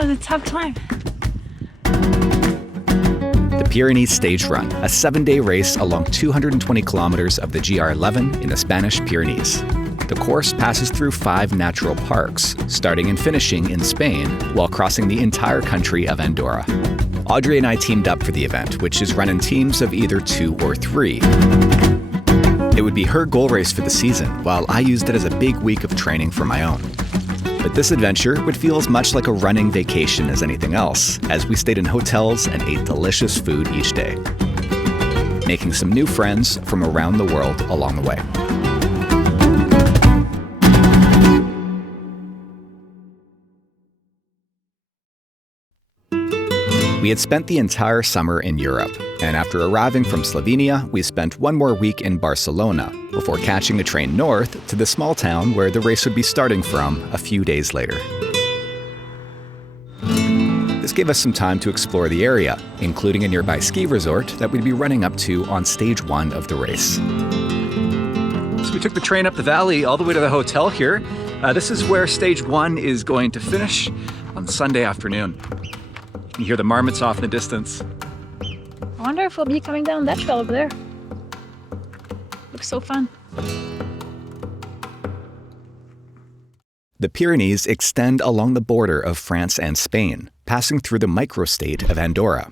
That was a tough climb. The Pyrenees Stage Run, a 7-day race along 220 kilometers of the GR11 in the Spanish Pyrenees. The course passes through 5 natural parks, starting and finishing in Spain, while crossing the entire country of Andorra. Audrée and I teamed up for the event, which is run in teams of either 2 or 3. It would be her goal race for the season, while I used it as a big week of training for my own. But this adventure would feel as much like a running vacation as anything else, as we stayed in hotels and ate delicious food each day, making some new friends from around the world along the way. We had spent the entire summer in Europe, and after arriving from Slovenia, we spent 1 more week in Barcelona before catching a train north to the small town where the race would be starting from a few days later. This gave us some time to explore the area, including a nearby ski resort that we'd be running up to on stage 1 of the race. So we took the train up the valley all the way to the hotel here. This is where stage 1 is going to finish on Sunday afternoon. You hear the marmots off in the distance. I wonder if we'll be coming down that trail over there. Looks so fun. The Pyrenees extend along the border of France and Spain, passing through the microstate of Andorra.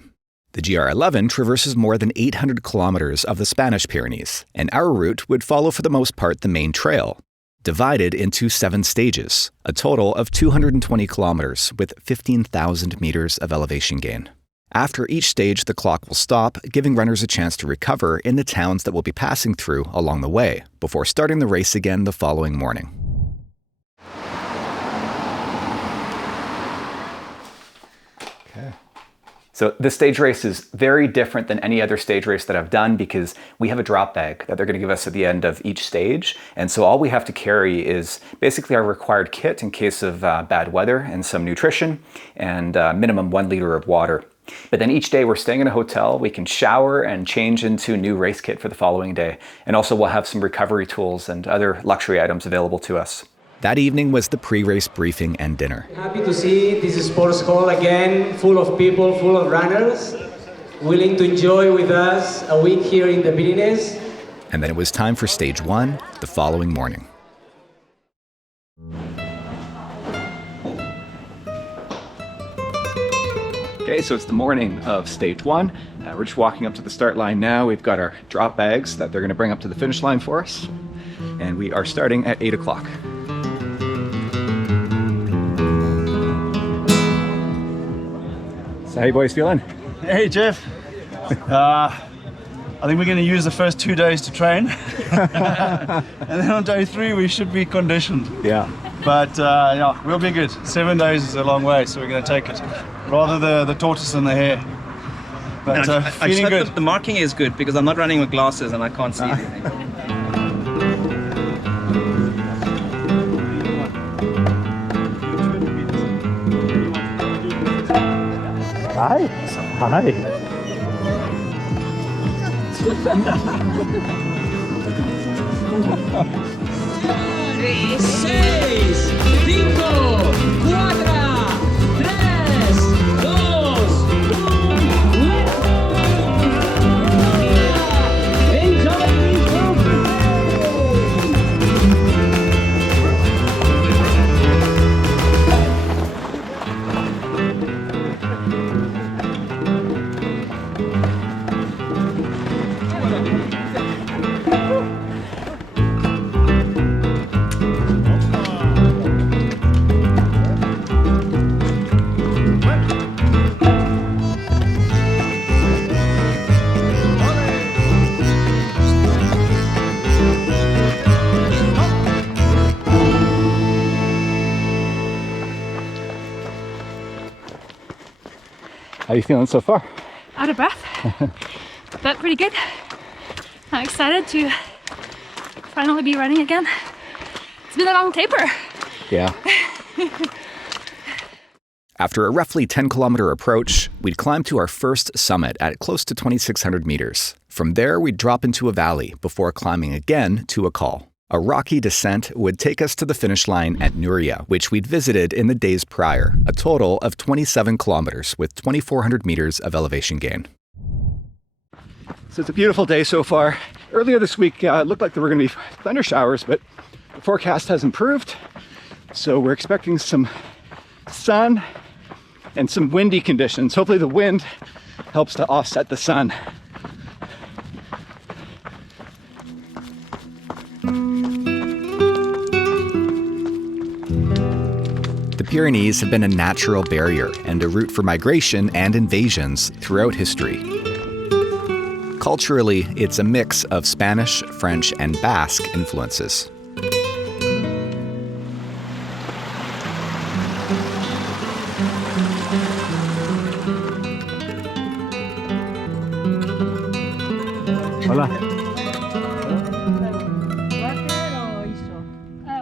The GR11 traverses more than 800 kilometers of the Spanish Pyrenees, and our route would follow for the most part the main trail, divided into 7 stages, a total of 220 kilometers with 15,000 meters of elevation gain. After each stage, the clock will stop, giving runners a chance to recover in the towns that we'll be passing through along the way, before starting the race again the following morning. Okay. So this stage race is very different than any other stage race that I've done because we have a drop bag that they're going to give us at the end of each stage. And so all we have to carry is basically our required kit in case of bad weather and some nutrition and minimum 1 liter of water. But then each day we're staying in a hotel, we can shower and change into a new race kit for the following day. And also we'll have some recovery tools and other luxury items available to us. That evening was the pre-race briefing and dinner. Happy to see this sports hall again, full of people, full of runners, willing to enjoy with us a week here in the Pyrenees. And then it was time for stage 1 the following morning. Okay, so it's the morning of stage 1. We're just walking up to the start line now. We've got our drop bags that they're going to bring up to the finish line for us. And we are starting at 8 o'clock. So how you boys feeling? Hey Jeff, I think we're going to use the first 2 days to train and then on day 3 we should be conditioned. Yeah. But yeah, we'll be good. 7 days is a long way, so we're going to take it. Rather the tortoise than the hare. But feeling good. The marking is good because I'm not running with glasses and I can't see anything. Hi. Hi. 6, 5, 4, How are you feeling so far? Out of breath, but pretty good. I'm excited to finally be running again. It's been a long taper. Yeah. After a roughly 10-kilometer approach, we'd climb to our first summit at close to 2,600 meters. From there, we'd drop into a valley before climbing again to a col. A rocky descent would take us to the finish line at Núria, which we'd visited in the days prior, a total of 27 kilometers with 2,400 meters of elevation gain. So it's a beautiful day so far. Earlier this week, it looked like there were going to be thunder showers, but the forecast has improved. So we're expecting some sun and some windy conditions. Hopefully the wind helps to offset the sun. The Pyrenees have been a natural barrier and a route for migration and invasions throughout history. Culturally, it's a mix of Spanish, French, and Basque influences. Hola.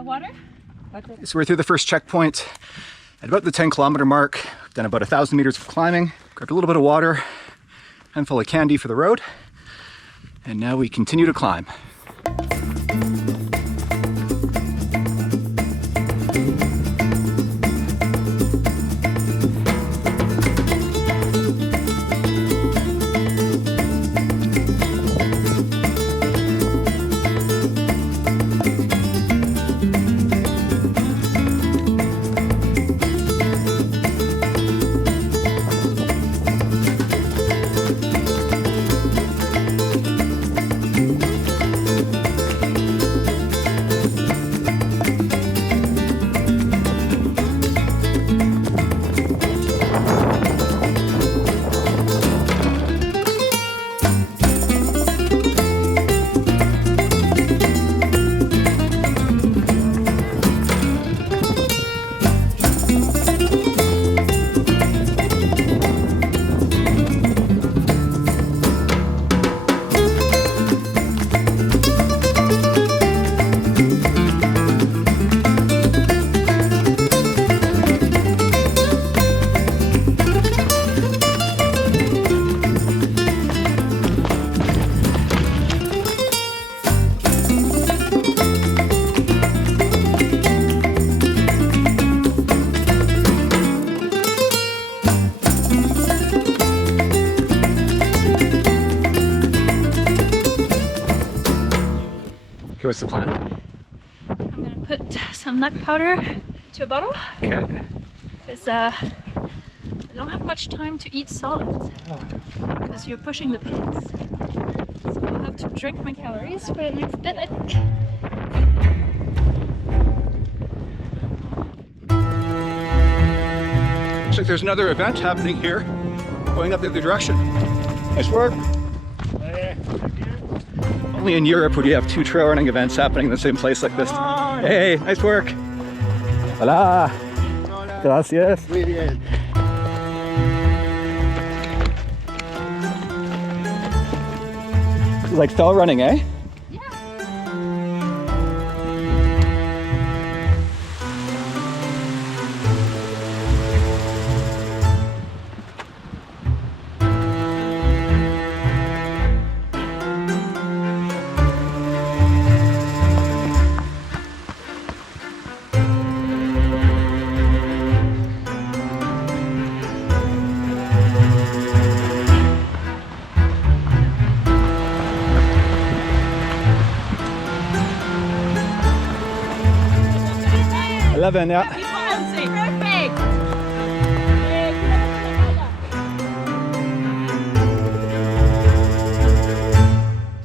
Water? So we're through the first checkpoint at about the 10-kilometer mark. We've done about 1,000 meters of climbing, grabbed a little bit of water, handful of candy for the road, and now we continue to climb. What's the plan? I'm gonna put some nut powder to a bottle Okay. because I don't have much time to eat solids because you're pushing the pace. So I'll have to drink my calories for the next bit, I think. Looks like there's another event happening here, going up the other direction. Nice work. Only in Europe would you have two trail running events happening in the same place like this. Hey, nice work. Hola. Gracias. Muy bien. Like fell running, eh? Eleven, yeah. Perfect!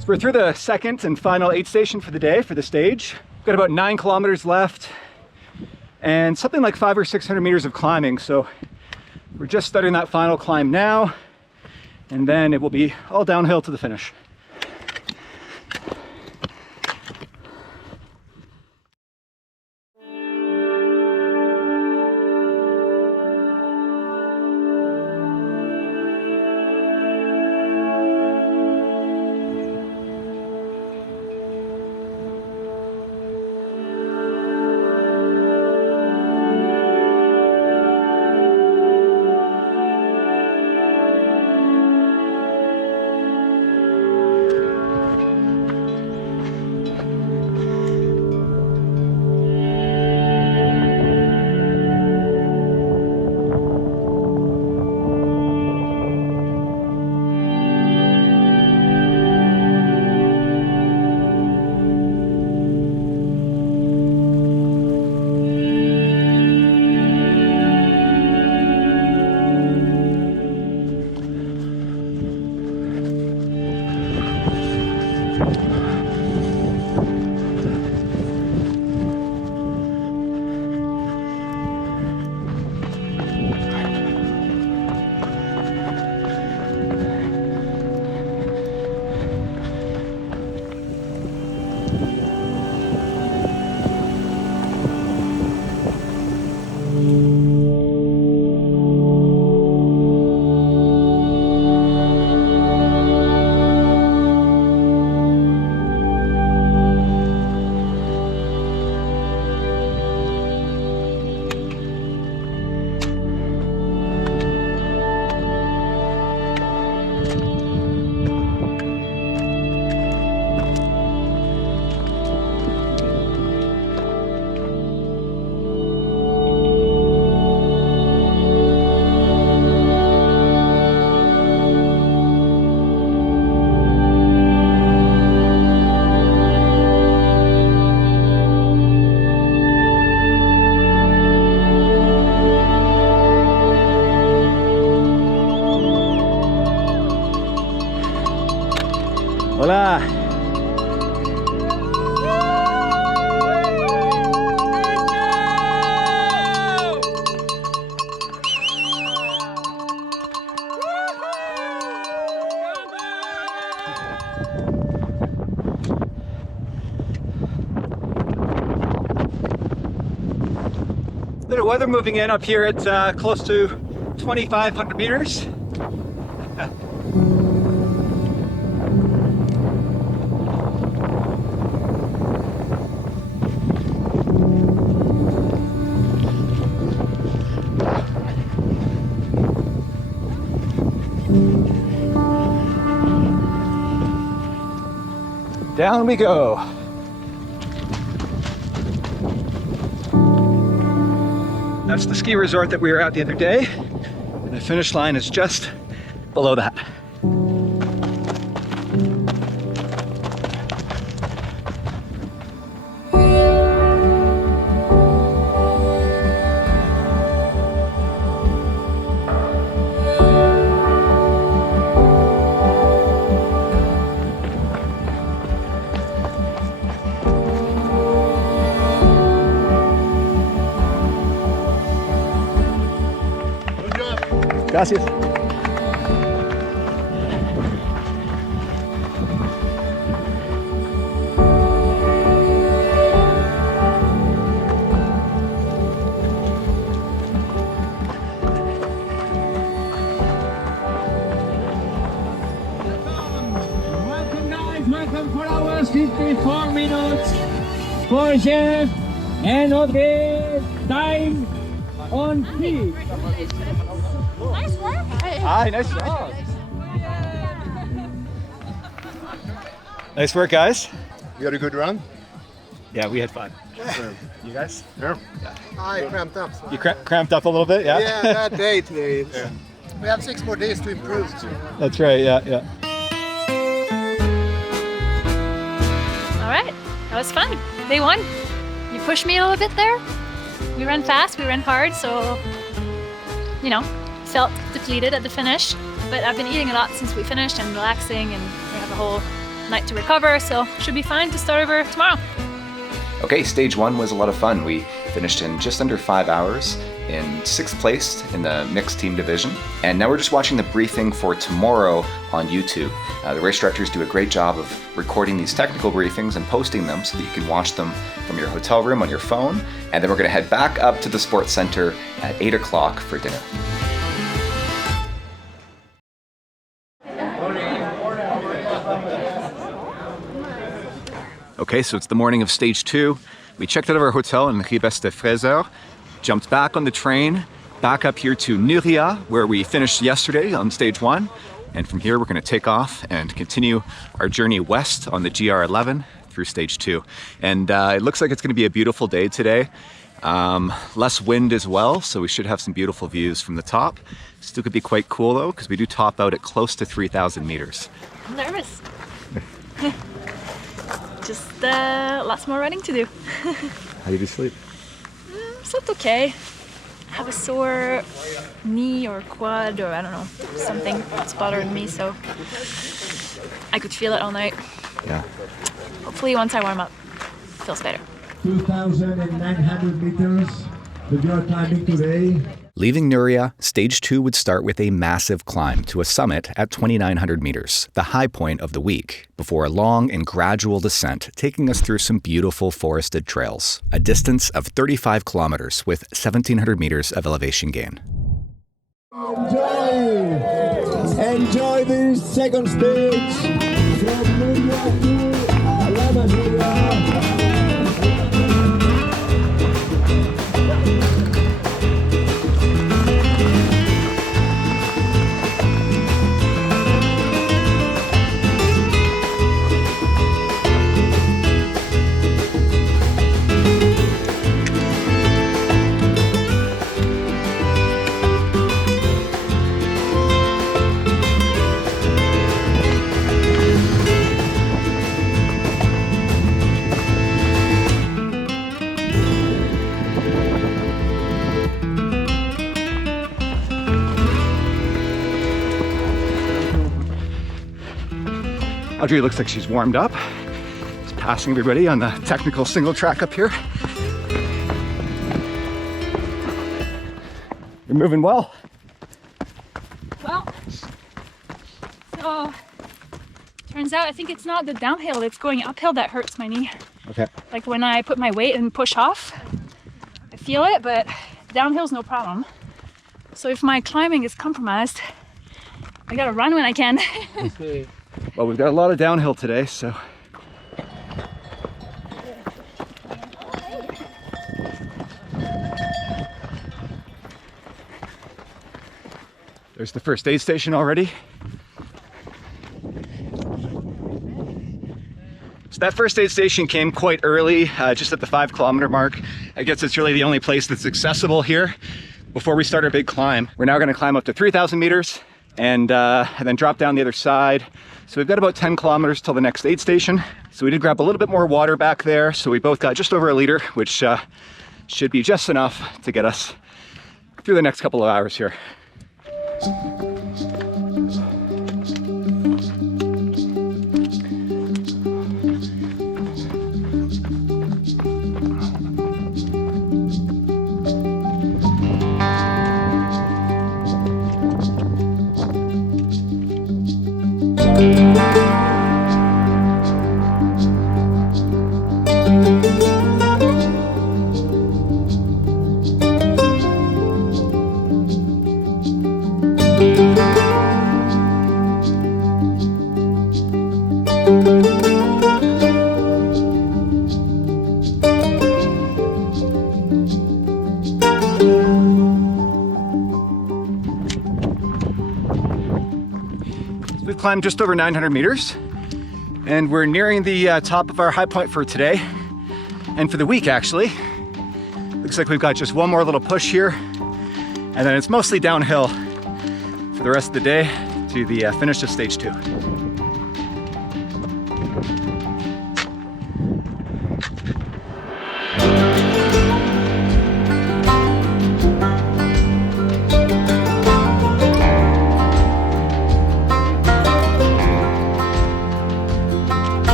So we're through the second and final aid station for the day, for the stage. We've got about 9 kilometers left and something like 500 or 600 meters of climbing. So we're just starting that final climb now, and then it will be all downhill to the finish. Bit of weather moving in up here at close to 2,500 meters. Down we go. That's the ski resort that we were at the other day. And the finish line is just below that. Gracias. Welcome guys, welcome 4 hours, 54 minutes for Jeff and Audrée. Time on 3. Nice work. Hi, nice job. Nice work, guys. You had a good run? Yeah, we had fun. You guys? Yeah. I cramped up. So. You cramped up a little bit, yeah? Yeah, that day today. We have 6 more days to improve. That's right, yeah. All right, that was fun. Day 1. You pushed me a little bit there. We ran fast, we ran hard, so, you know, felt depleted at the finish. But I've been eating a lot since we finished and relaxing, and we have a whole night to recover, so should be fine to start over tomorrow. Okay, stage 1 was a lot of fun. We finished in just under 5 hours in 6th place in the mixed team division. And now we're just watching the briefing for tomorrow on YouTube. The race directors do a great job of recording these technical briefings and posting them so that you can watch them from your hotel room on your phone. And then we're gonna head back up to the sports center at 8 o'clock for dinner. Okay, so it's the morning of stage 2. We checked out of our hotel in Ribes de Freser, jumped back on the train, back up here to Núria, where we finished yesterday on stage 1. And from here, we're gonna take off and continue our journey west on the GR11 through stage 2. And it looks like it's gonna be a beautiful day today. Less wind as well, so we should have some beautiful views from the top. Still could be quite cool though, because we do top out at close to 3,000 meters. I'm nervous. Just lots more running to do. How did you sleep? Slept okay. I have a sore knee or quad or I don't know, something that's bothering me, so I could feel it all night. Yeah. Hopefully once I warm up, it feels better. 2,900 meters with your timing today. Leaving Núria, stage 2 would start with a massive climb to a summit at 2,900 meters, the high point of the week, before a long and gradual descent taking us through some beautiful forested trails, a distance of 35 kilometers with 1,700 meters of elevation gain. Enjoy this second stage from Núria to La Massela. Audrey looks like she's warmed up. Just passing everybody on the technical single track up here. You're moving well. Well, so turns out I think it's not the downhill, it's going uphill that hurts my knee. Okay. Like when I put my weight and push off, I feel it, but downhill's no problem. So if my climbing is compromised, I gotta run when I can. Well, we've got a lot of downhill today, so. There's the first aid station already. So that first aid station came quite early, just at the 5 kilometer mark. I guess it's really the only place that's accessible here before we start our big climb. We're now gonna climb up to 3,000 meters and then drop down the other side. So we've got about 10 kilometers till the next aid station. So we did grab a little bit more water back there. So we both got just over a liter, which should be just enough to get us through the next couple of hours here. We've climbed just over 900 meters and we're nearing the top of our high point for today and for the week actually. Looks like we've got just one more little push here and then it's mostly downhill for the rest of the day to the finish of stage 2.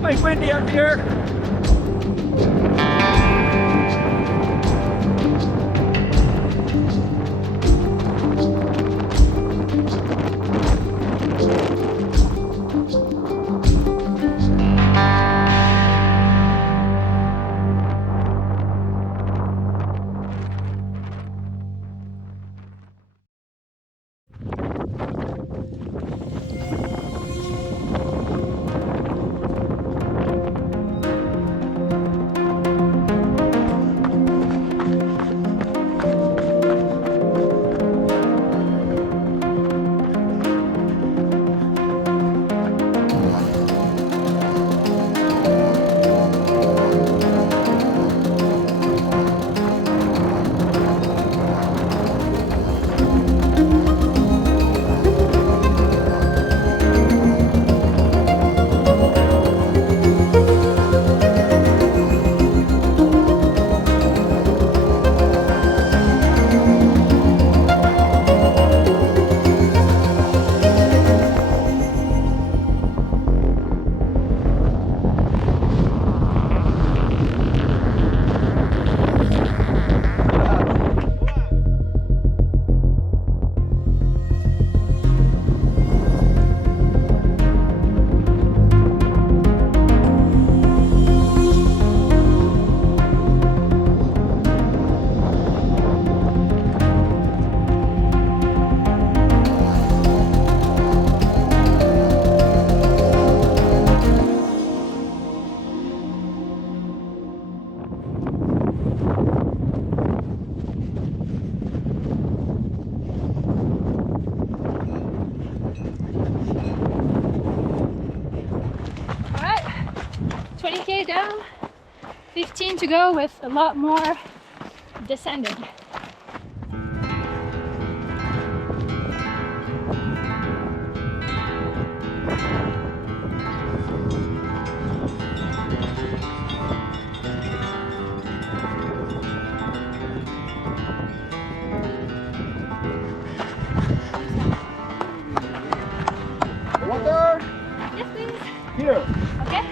Quite windy up here. down, 15 to go with a lot more descending. Water! Yes, please. Here. Okay.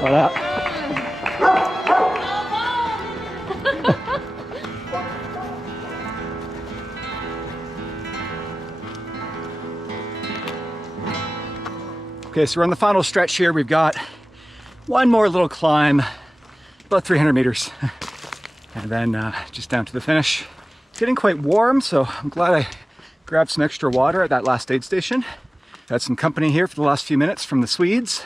Voilà. Okay, so we're on the final stretch here. We've got one more little climb, about 300 meters, and then just down to the finish. It's getting quite warm, so I'm glad I grabbed some extra water at that last aid station. Had some company here for the last few minutes from the Swedes.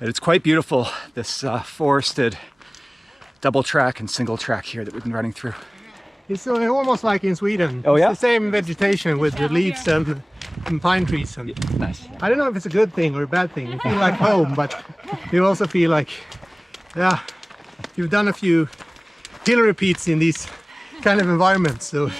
And it's quite beautiful, this forested double track and single track here that we've been running through. It's almost like in Sweden. Oh, yeah? It's the same vegetation with the leaves and pine trees. And Nice. I don't know if it's a good thing or a bad thing. You feel like home, but you also feel like, yeah, you've done a few hill repeats in these kind of environments. So.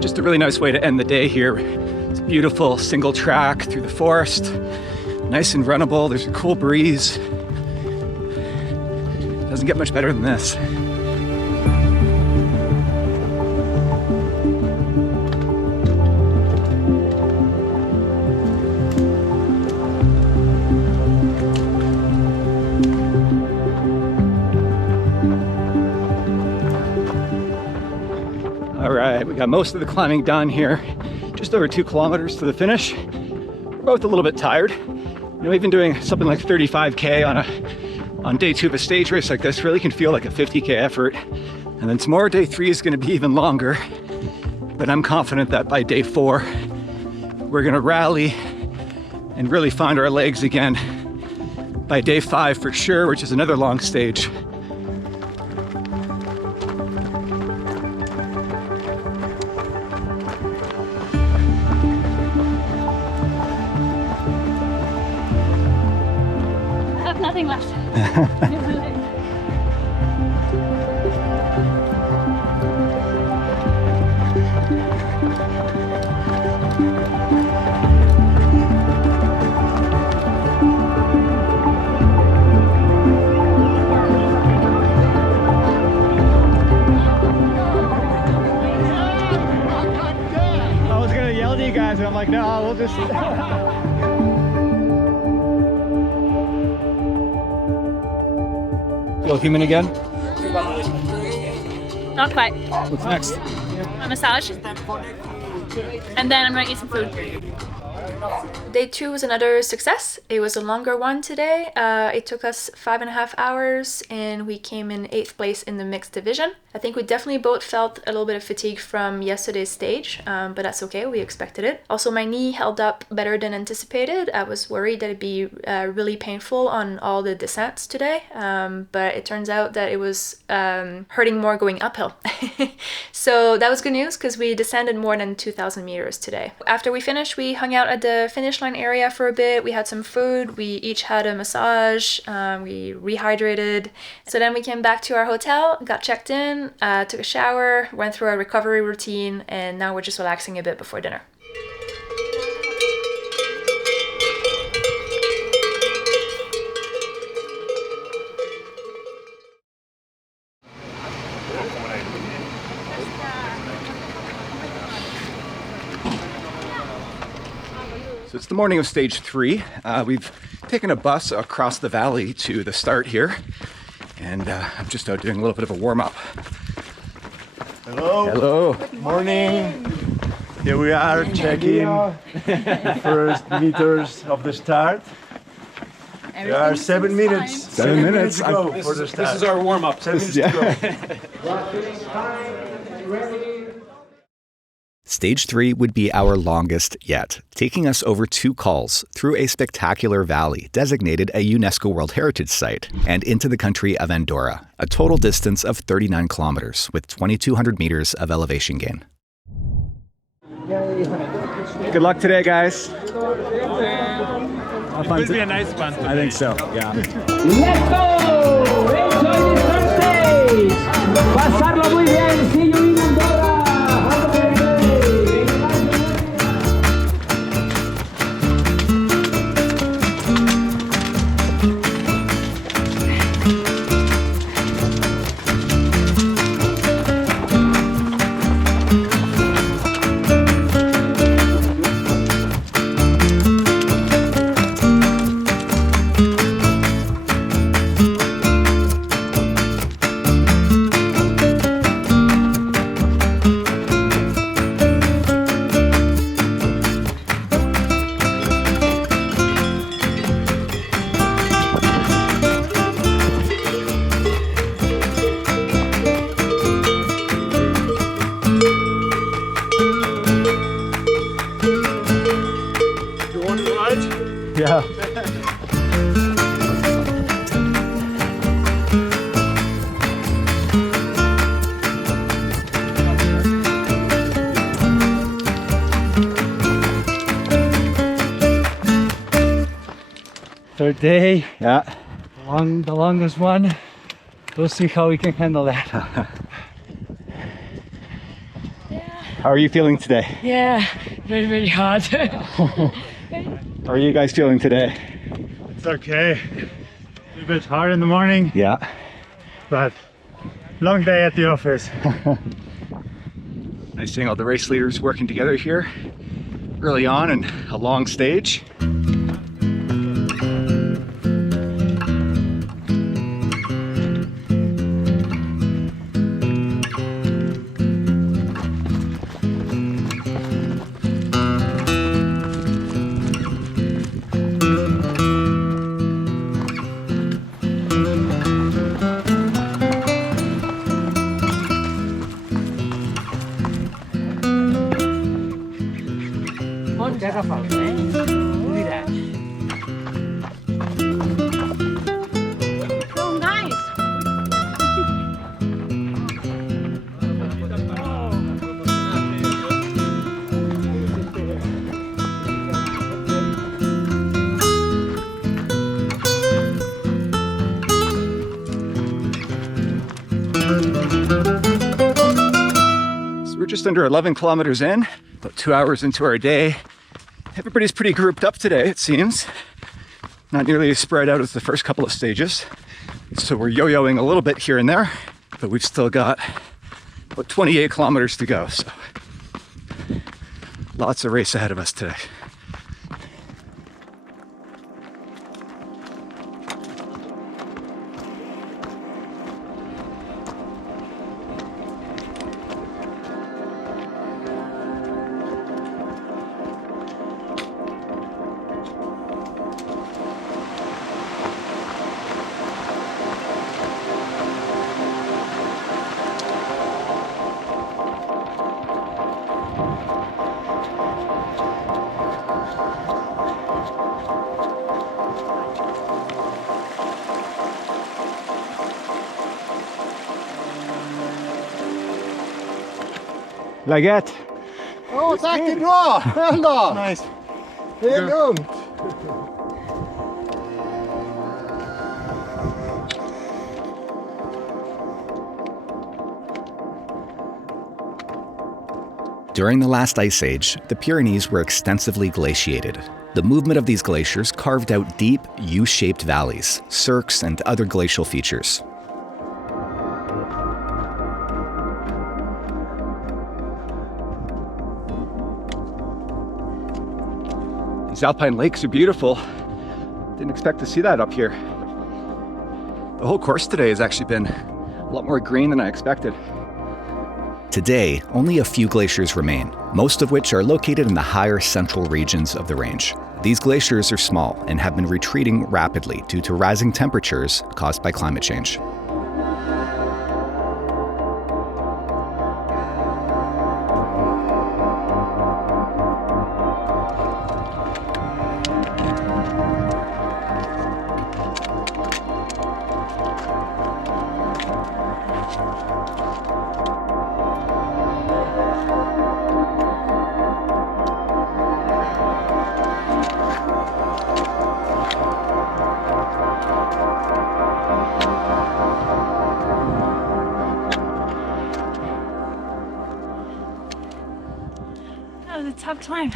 Just a really nice way to end the day here. It's a beautiful single track through the forest. Nice and runnable, there's a cool breeze. Doesn't get much better than this. All right, we got most of the climbing done here. Just over 2 kilometers to the finish. We're both a little bit tired. You know, even doing something like 35K on day 2 of a stage race like this really can feel like a 50K effort. And then tomorrow, day 3 is gonna be even longer. But I'm confident that by day 4, we're gonna rally and really find our legs again. By day 5 for sure, which is another long stage. Nothing left. I was gonna yell at you guys, and I'm like, no, we'll just. Feel human again? Not quite. What's next? A massage. And then I'm gonna eat some food. Day 2 was another success. It was a longer one today. It took us 5.5 hours and we came in 8th place in the mixed division. I think we definitely both felt a little bit of fatigue from yesterday's stage, but that's okay, we expected it. Also, my knee held up better than anticipated. I was worried that it'd be really painful on all the descents today, but it turns out that it was hurting more going uphill. So that was good news because we descended more than 2,000 meters today. After we finished, we hung out at the finish line area for a bit. We had some food, we each had a massage, we rehydrated. So then we came back to our hotel, got checked in, took a shower, went through our recovery routine, and now we're just relaxing a bit before dinner. So it's the morning of stage 3. We've taken a bus across the valley to the start here, and I'm just out doing a little bit of a warm-up. Hello. Hello. Morning. Here we are checking the first meters of the start. There are 7 minutes. 7 minutes. To go for the start. This is our warm-up. 7 minutes to go. Stage 3 would be our longest yet, taking us over 2 calls through a spectacular valley designated a UNESCO World Heritage Site and into the country of Andorra, a total distance of 39 kilometers with 2,200 meters of elevation gain. Good luck today, guys. It will be a nice one today. I think so, yeah. Let's go! Enjoy this first stage! Pasarlo muy bien! See you in Andorra! Yeah. Third day, Yeah. the longest one. We'll see how we can handle that. How are you feeling today? Yeah, very, very hard. How are you guys feeling today? It's okay. A little bit hard in the morning, Yeah. but long day at the office. Nice seeing all the race leaders working together here early on in a long stage. Oh, nice. So we're just under 11 kilometers in, about 2 hours into our day. Everybody's pretty grouped up today, it seems. Not nearly as spread out as the first couple of stages. So we're yo-yoing a little bit here and there, but we've still got about 28 kilometers to go. So lots of race ahead of us today. Laget. Oh, tack är bra! Väl då! Nice. Det är lugnt. During the last ice age, the Pyrenees were extensively glaciated. The movement of these glaciers carved out deep, U-shaped valleys, cirques, and other glacial features. These alpine lakes are beautiful. Didn't expect to see that up here. The whole course today has actually been a lot more green than I expected. Today, only a few glaciers remain, most of which are located in the higher central regions of the range. These glaciers are small and have been retreating rapidly due to rising temperatures caused by climate change. That was a tough climb.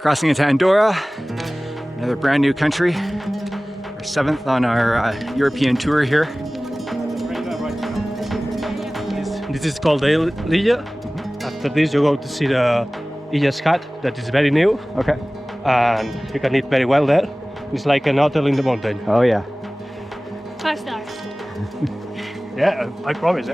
Crossing into Andorra, another brand new country. Our 7th on our European tour here. This is called the Lilla. After this, you go to see the Illas hut that is very new. Okay. And you can eat very well there. It's like an hotel in the mountain. Oh yeah. 5 stars. Yeah, I promise.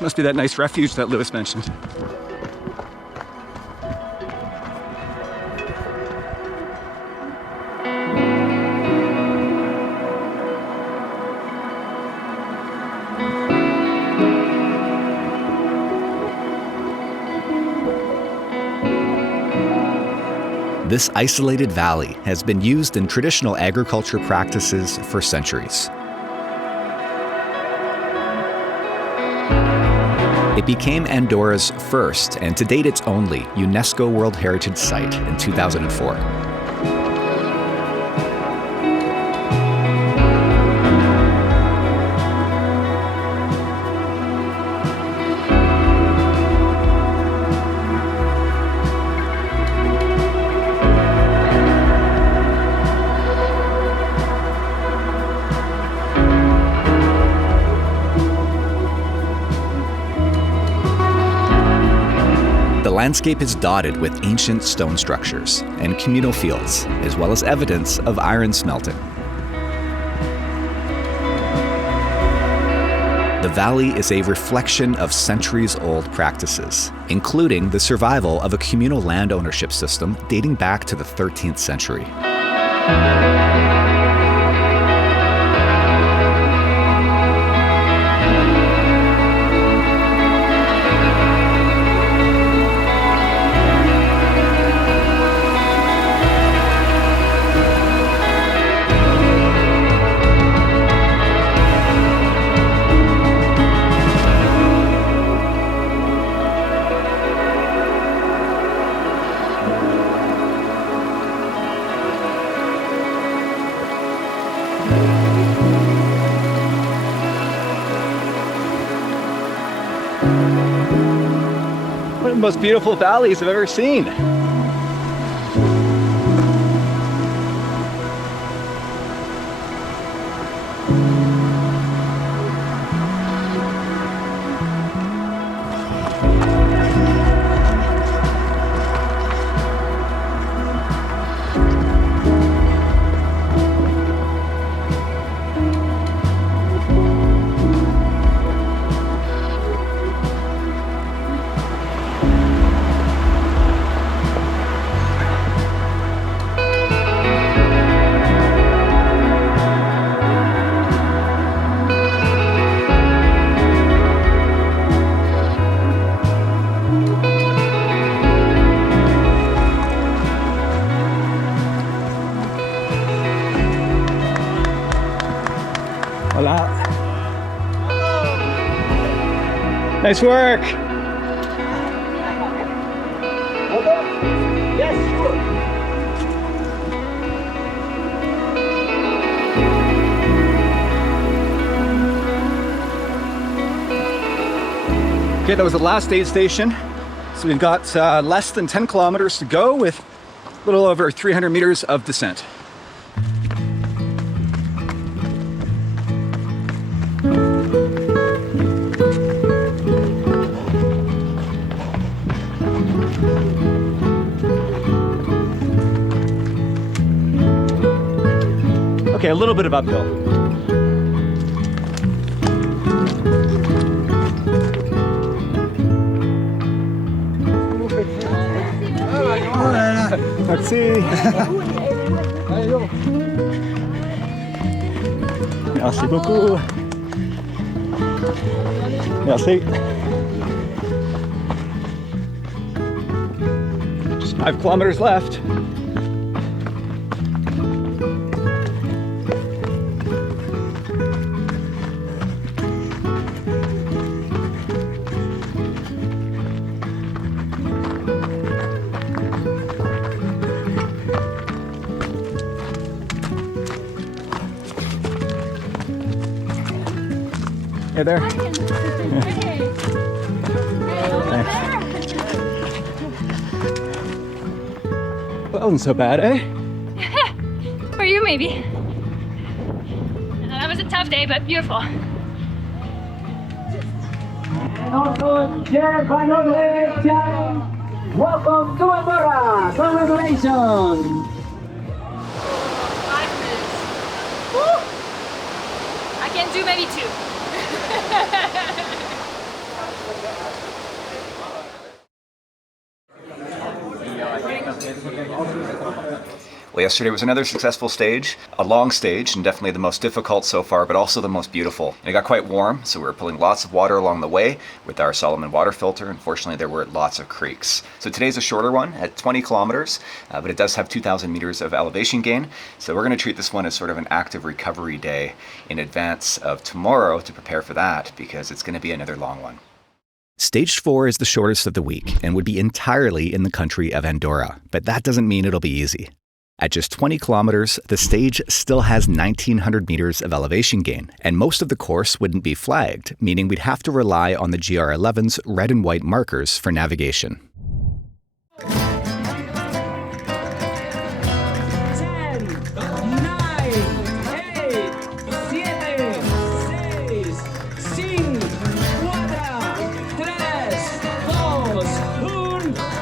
Must be that nice refuge that Lewis mentioned. This isolated valley has been used in traditional agriculture practices for centuries. It became Andorra's first, and to date its only, UNESCO World Heritage Site in 2004. The landscape is dotted with ancient stone structures and communal fields, as well as evidence of iron smelting. The valley is a reflection of centuries-old practices, including the survival of a communal land ownership system dating back to the 13th century. One of the most beautiful valleys I've ever seen. Hola. Nice work. Yes, sure. Okay, that was the last aid station. So we've got less than 10 kilometers to go with a little over 300 meters of descent. Okay, a little bit of uphill. Merci. Merci beaucoup. Merci. Just 5 kilometers left. Hey there. Thanks. That wasn't so bad, eh? For you, maybe. That was a tough day, but beautiful. And also, Chair by Audrée, welcome to Andorra. Congratulations. I can do maybe 2. Well, yesterday was another successful stage, a long stage and definitely the most difficult so far, but also the most beautiful. And it got quite warm, so we were pulling lots of water along the way with our Solomon water filter. Unfortunately, there were lots of creeks. So today's a shorter one at 20 kilometers, but it does have 2,000 meters of elevation gain. So we're going to treat this one as sort of an active recovery day in advance of tomorrow to prepare for that, because it's going to be another long one. Stage 4 is the shortest of the week and would be entirely in the country of Andorra, but that doesn't mean it'll be easy. At just 20 kilometers, the stage still has 1,900 meters of elevation gain, and most of the course wouldn't be flagged, meaning we'd have to rely on the GR11's red and white markers for navigation. 10, 9, 8, 7, 6, 5, 4, 3, 2, 1.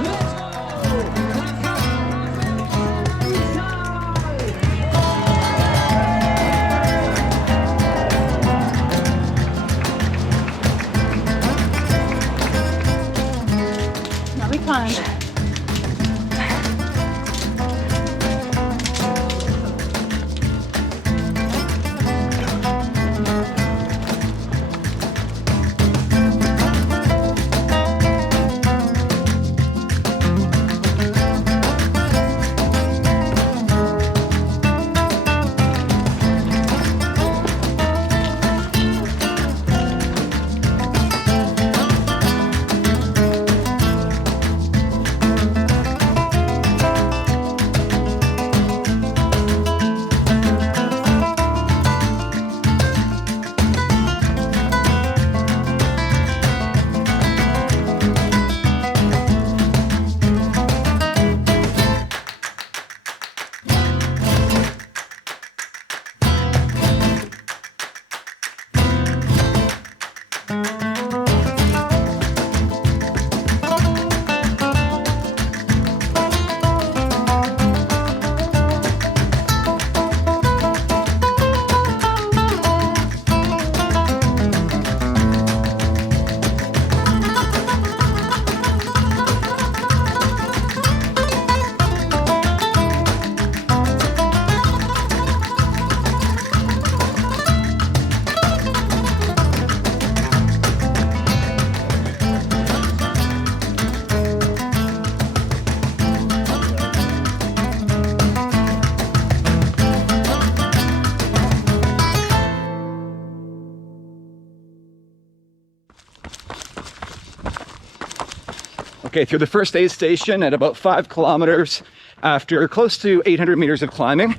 Okay, through the first aid station at about 5 kilometers after close to 800 meters of climbing.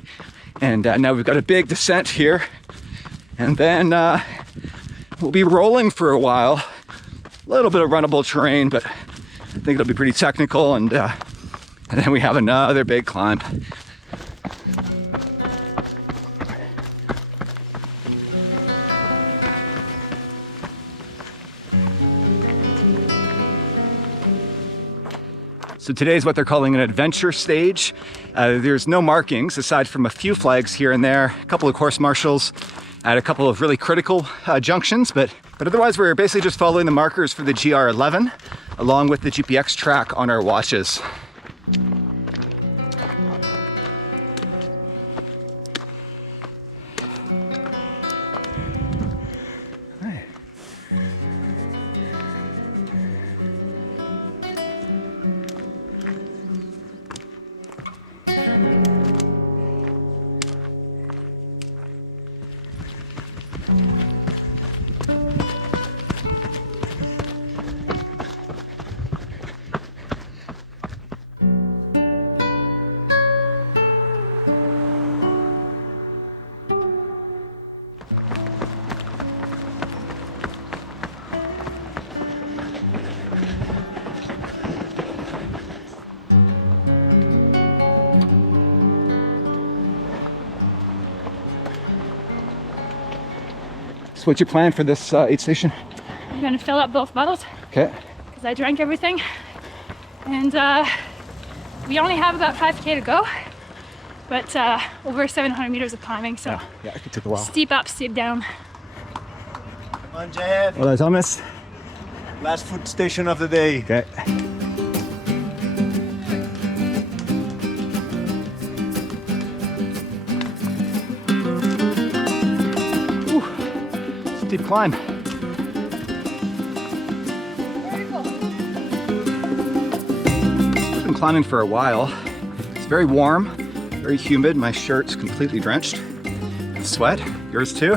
And now we've got a big descent here. And then we'll be rolling for a while. A little bit of runnable terrain, but I think it'll be pretty technical. And then we have another big climb. So today is what they're calling an adventure stage. There's no markings aside from a few flags here and there, a couple of course marshals at a couple of really critical junctions, but otherwise we're basically just following the markers for the GR11 along with the GPX track on our watches. So what's your plan for this aid station? I'm gonna fill up both bottles. Okay. Because I drank everything. And we only have about 5K to go, but over 700 meters of climbing, so yeah, it took a while. Steep up, steep down. Come on, Jeff. Hola, Thomas. Last food station of the day. Okay. Steep climb. I've been climbing for a while. It's very warm, very humid. My shirt's completely drenched with sweat. Yours too.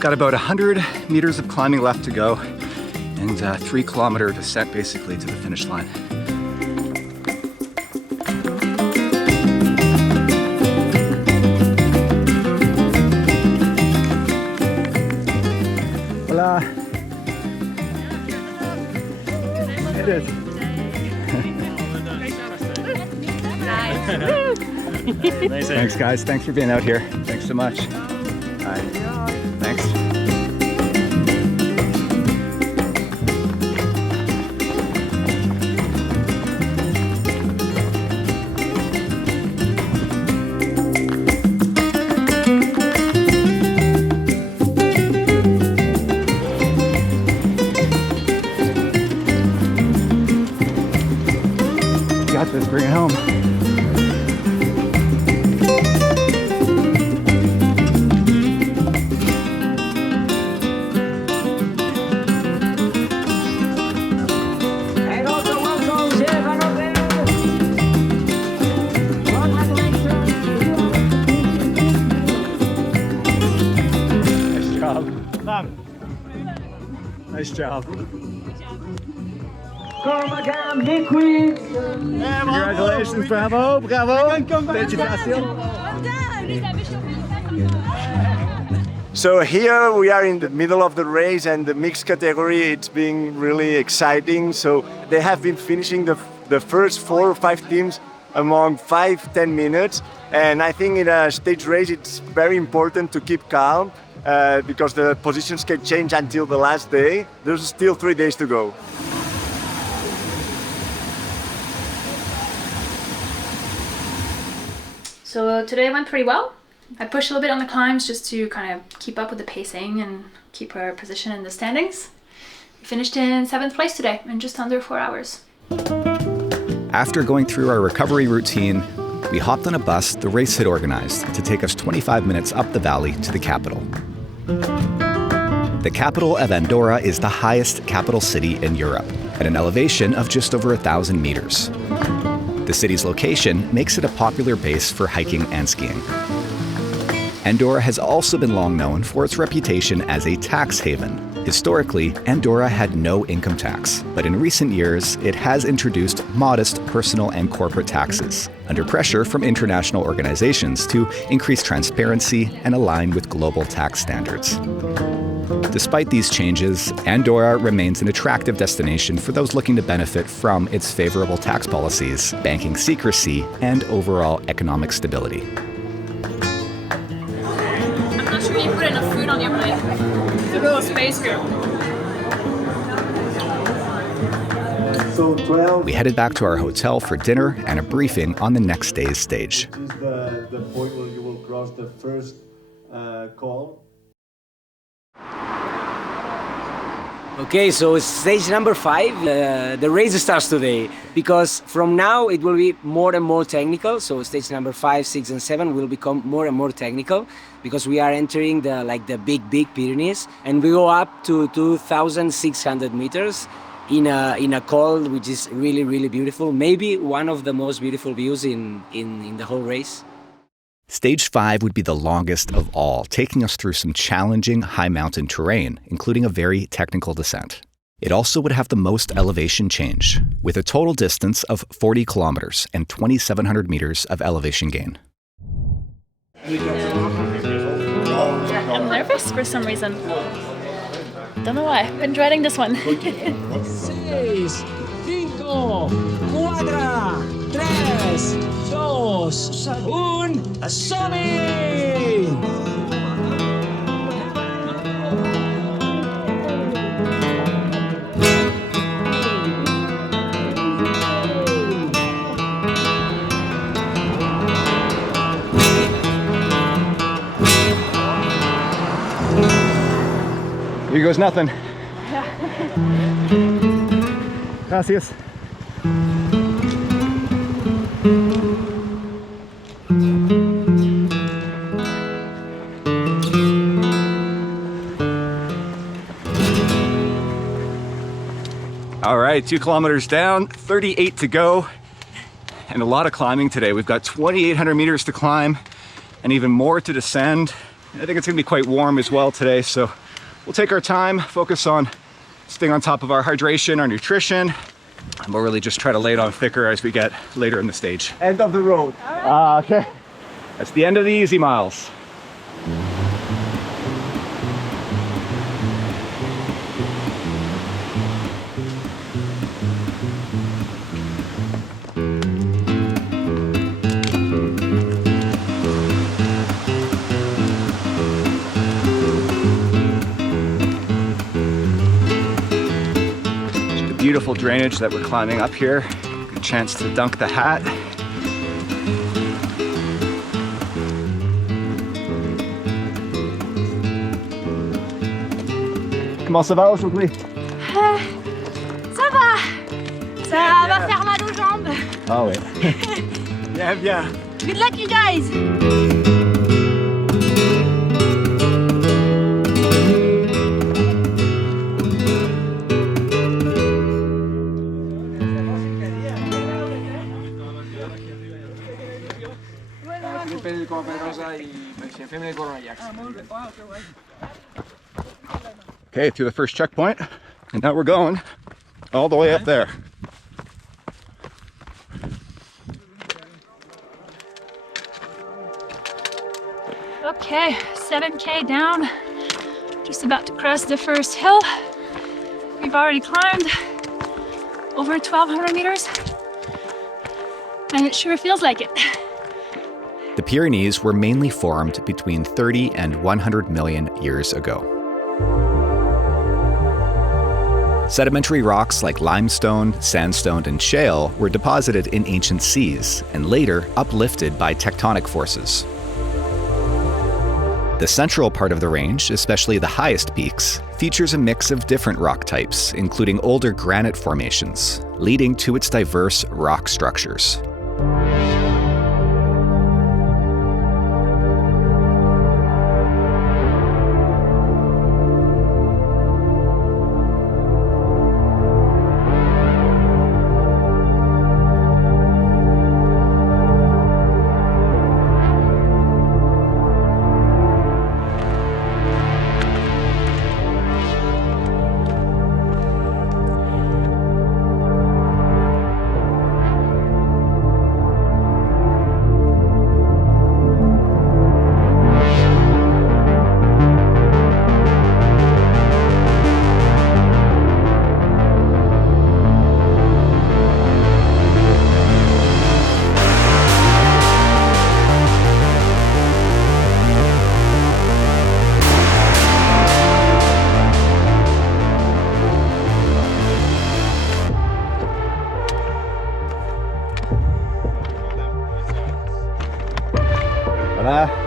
Got about 100 meters of climbing left to go and a 3-kilometer descent basically to the finish line. Hola. It is. Thanks, guys. Thanks for being out here. Thanks so much. Bye. Thanks. Got this. Bring it home. Nice job. Congratulations, bravo, bravo. So here we are in the middle of the race and the mixed category, it's been really exciting. So they have been finishing the first 4 or 5 teams among 5-10 minutes. And I think in a stage race, it's very important to keep calm because the positions can change until the last day. There's still 3 days to go. So today went pretty well. I pushed a little bit on the climbs just to kind of keep up with the pacing and keep our position in the standings. We finished in 7th place today in just under 4 hours. After going through our recovery routine, we hopped on a bus the race had organized to take us 25 minutes up the valley to the capital. The capital of Andorra is the highest capital city in Europe, at an elevation of just over 1,000 meters. The city's location makes it a popular base for hiking and skiing. Andorra has also been long known for its reputation as a tax haven, Historically, Andorra had no income tax, but in recent years, it has introduced modest personal and corporate taxes, under pressure from international organizations to increase transparency and align with global tax standards. Despite these changes, Andorra remains an attractive destination for those looking to benefit from its favorable tax policies, banking secrecy, and overall economic stability. I'm not sure you put enough food on your plate. There's a little space here. We headed back to our hotel for dinner and a briefing on the next day's stage. This is the point where you will cross the first call. Okay, so stage number 5, the race starts today, because from now it will be more and more technical. So stage number 5, 6 and 7 will become more and more technical, because we are entering the big Pyrenees, and we go up to 2,600 meters in a col which is really beautiful, maybe one of the most beautiful views in the whole race. Stage 5 would be the longest of all, taking us through some challenging high mountain terrain, including a very technical descent. It also would have the most elevation change, with a total distance of 40 kilometers and 2,700 meters of elevation gain. I'm nervous for some reason. Don't know why. I've been dreading this one. 6, 5, 4, 3, 2, 1, som-hi! Here goes nothing. Gracias. All right, 2 kilometers down, 38 to go, and a lot of climbing today. We've got 2,800 meters to climb and even more to descend. I think it's gonna be quite warm as well today, so we'll take our time, focus on staying on top of our hydration, our nutrition, and we'll really just try to lay it on thicker as we get later in the stage. End of the road. Okay. That's the end of the easy miles. Beautiful drainage that we're climbing up here. Good chance to dunk the hat. Comment ça va aujourd'hui? Ça va. Ça va faire mal aux jambes. Ah ouais. Bien, bien. Good luck, you guys. Okay, through the first checkpoint, and now we're going all the way up there. Okay, 7K down. Just about to cross the first hill. We've already climbed over 1,200 meters, and it sure feels like it. The Pyrenees were mainly formed between 30 and 100 million years ago. Sedimentary rocks like limestone, sandstone, and shale were deposited in ancient seas and later uplifted by tectonic forces. The central part of the range, especially the highest peaks, features a mix of different rock types, including older granite formations, leading to its diverse rock structures. Hola.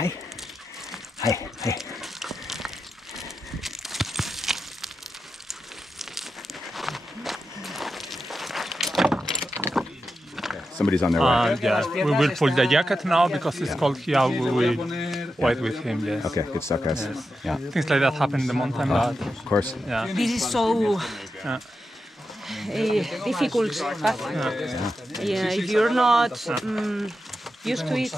Hi. Hi. Hi. Somebody's on their way. Yeah, we will pull the jacket now because it's cold here. We will wait with him. Yes. Okay, good stuff, guys. Yeah. Things like that happen in the mountain, but of course. Yeah. This is so difficult path. Yeah, if you're not used to it.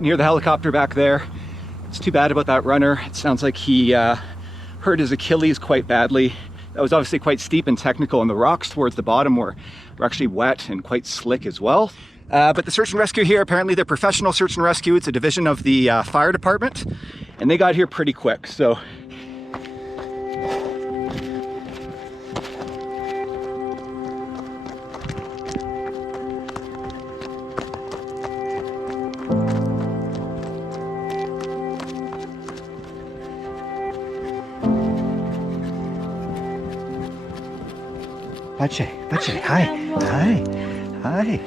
Near the helicopter back there. It's too bad about that runner. It sounds like he hurt his Achilles quite badly. That was obviously quite steep and technical, and the rocks towards the bottom were actually wet and quite slick as well. But the search and rescue here, apparently they're professional search and rescue. It's a division of the fire department, and they got here pretty quick. So Pache, hi, hi, hi.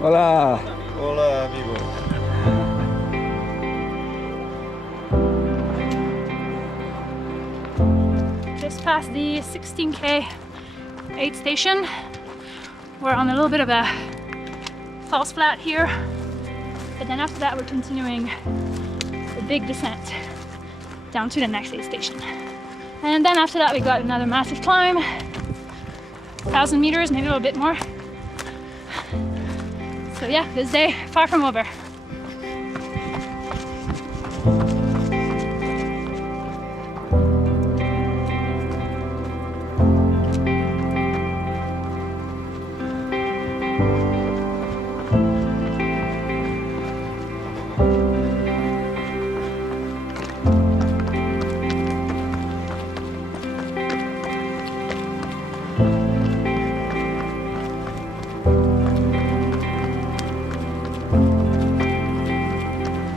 Hola. Hola, amigo. Just past the 16K aid station. We're on a little bit of a false flat here. But then after that, we're continuing the big descent down to the next aid station. And then after that, we got another massive climb. 1,000 meters, maybe a little bit more. So yeah, this day, far from over.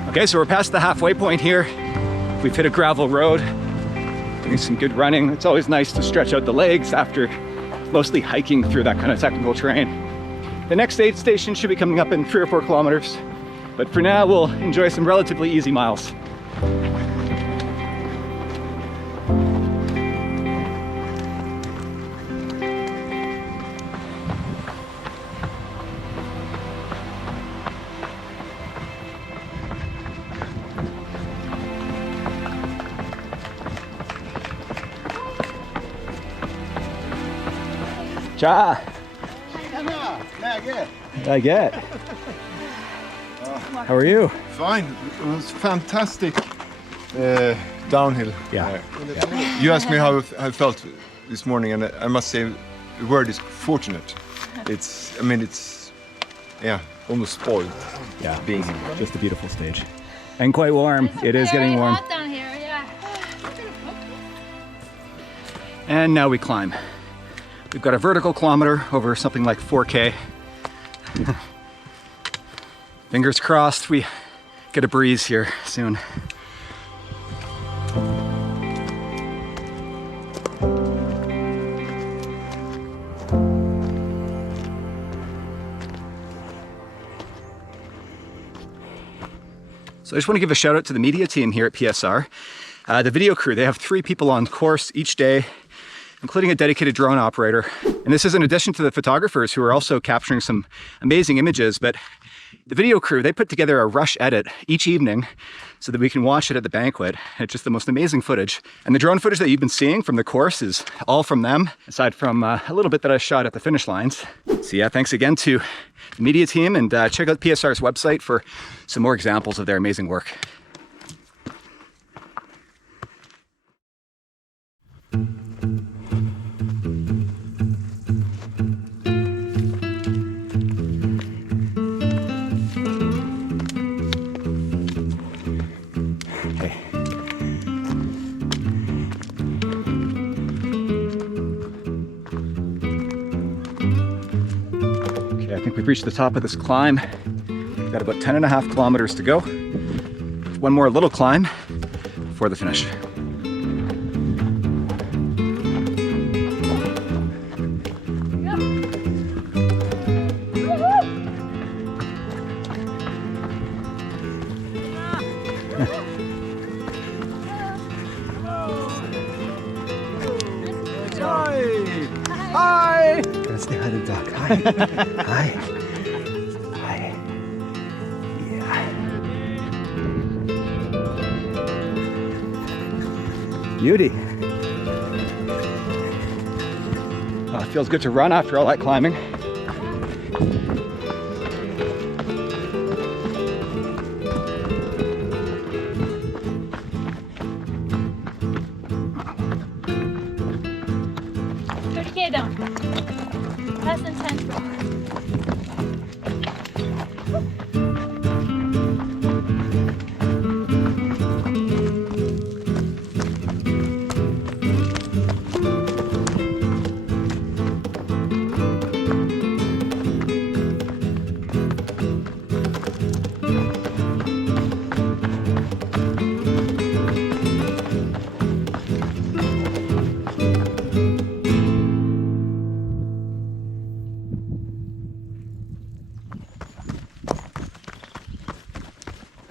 Okay, so we're past the halfway point here. We've hit a gravel road, doing some good running. It's always nice to stretch out the legs after mostly hiking through that kind of technical terrain. The next aid station should be coming up in 3 or 4 kilometers, but for now we'll enjoy some relatively easy miles. Ciao. I get. How are you? Fine. It was fantastic downhill. Yeah. You asked me how I felt. this morning, and I must say the word is fortunate. It's, I mean, it's, yeah, almost spoiled. Yeah, being here. Just a beautiful stage. And quite warm. It is getting warm. Hot down here, yeah. And now we climb. We've got a vertical kilometer over something like 4K. Fingers crossed we get a breeze here soon. So I just want to give a shout out to the media team here at PSR. The video crew, they have 3 people on course each day, including a dedicated drone operator. And this is in addition to the photographers who are also capturing some amazing images, but the video crew, they put together a rush edit each evening so that we can watch it at the banquet. It's just the most amazing footage. And the drone footage that you've been seeing from the course is all from them, aside from a little bit that I shot at the finish lines. So yeah, thanks again to the media team, and check out PSR's website for some more examples of their amazing work. I think we've reached the top of this climb. We've got about 10.5 kilometers to go. One more little climb before the finish. Hi! Gotta say hi to the duck. Hi. Hi. Hi. Yeah. Beauty. Oh, it feels good to run after all that climbing. Down. Less than 10.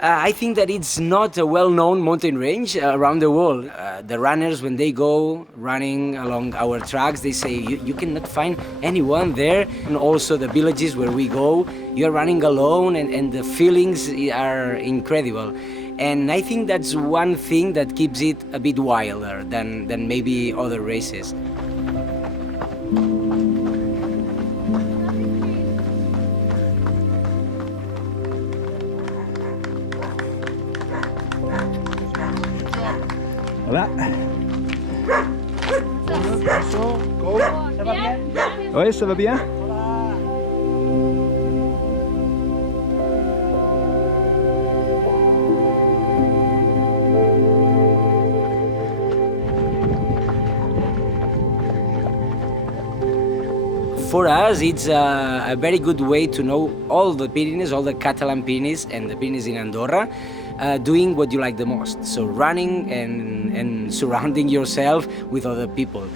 I think that it's not a well-known mountain range around the world. The runners, when they go running along our tracks, they say you cannot find anyone there. And also the villages where we go, you're running alone, and the feelings are incredible. And I think that's one thing that keeps it a bit wilder than maybe other races. Hola. Oui, ça va bien? For us, it's a very good way to know all the Pyrenees, all the Catalan Pyrenees and the Pyrenees in Andorra, doing what you like the most. So running and surrounding yourself with other people.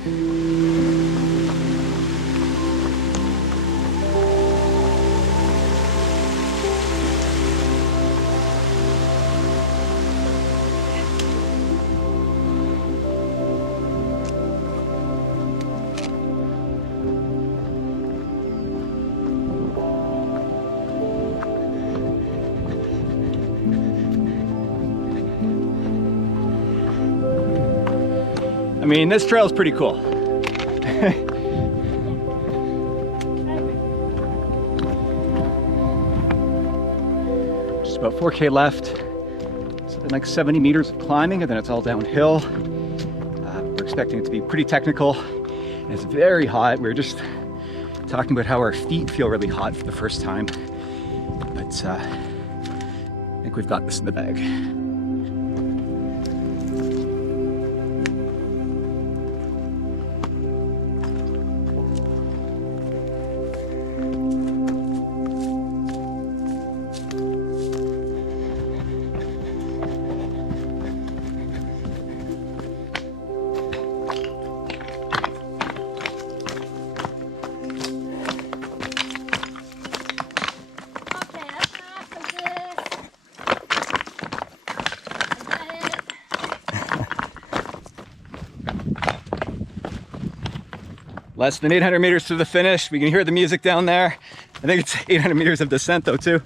I mean, this trail is pretty cool. Just about 4K left. Something like 70 meters of climbing, and then it's all downhill. We're expecting it to be pretty technical. It's very hot. We were just talking about how our feet feel really hot for the first time. But I think we've got this in the bag. Less than 800 meters to the finish. We can hear the music down there. I think it's 800 meters of descent though too.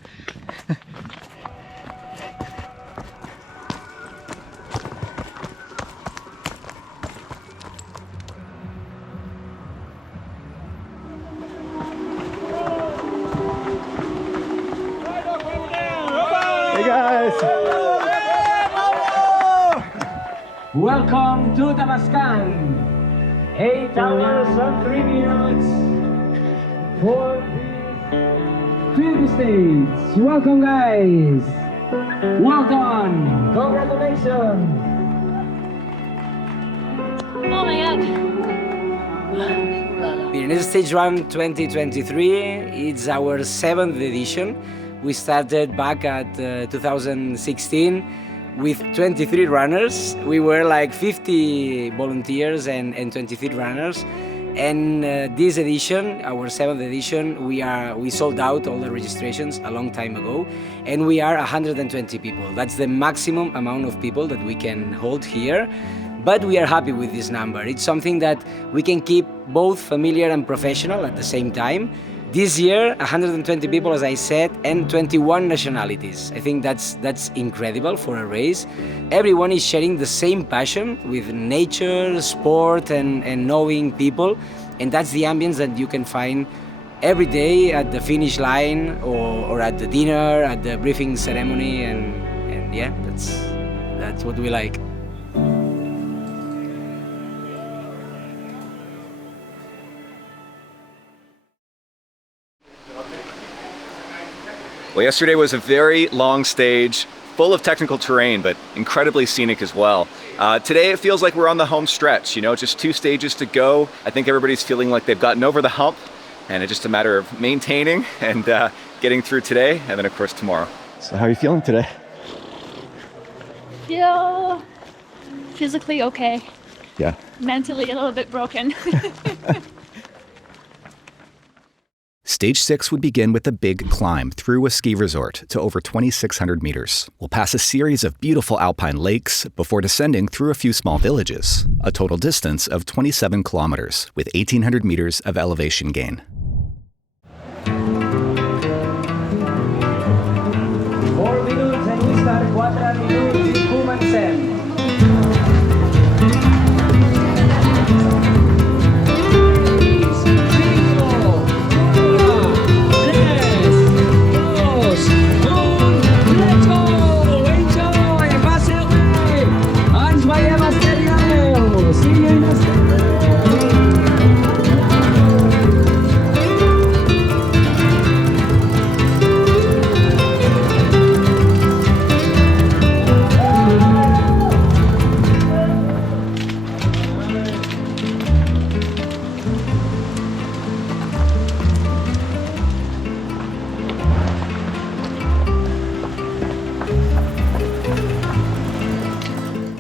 Hey guys! Welcome to Tavascan. 8 hours and 3 minutes for the Pyrenees Stage. Welcome guys. Well done. Congratulations. Oh my God. Pyrenees Stage Run 2023, it's our 7th edition. We started back at 2016 with 23 runners. We were like 50 volunteers and 23 runners. And this edition, our 7th edition, we sold out all the registrations a long time ago, and we are 120 people. That's the maximum amount of people that we can hold here. But we are happy with this number. It's something that we can keep both familiar and professional at the same time. This year, 120 people, as I said, and 21 nationalities. I think that's incredible for a race. Everyone is sharing the same passion with nature, sport, and knowing people. And that's the ambience that you can find every day at the finish line or at the dinner, at the briefing ceremony. And yeah, that's what we like. Well, yesterday was a very long stage, full of technical terrain, but incredibly scenic as well. Today it feels like we're on the home stretch, you know, just 2 stages to go. I think everybody's feeling like they've gotten over the hump, and it's just a matter of maintaining and getting through today, and then of course tomorrow. So how are you feeling today? Feel physically okay. Yeah. Mentally a little bit broken. Stage 6 would begin with a big climb through a ski resort to over 2,600 meters. We'll pass a series of beautiful alpine lakes before descending through a few small villages, a total distance of 27 kilometers with 1,800 meters of elevation gain. 4 minutes and we start 4 minutes in comencem.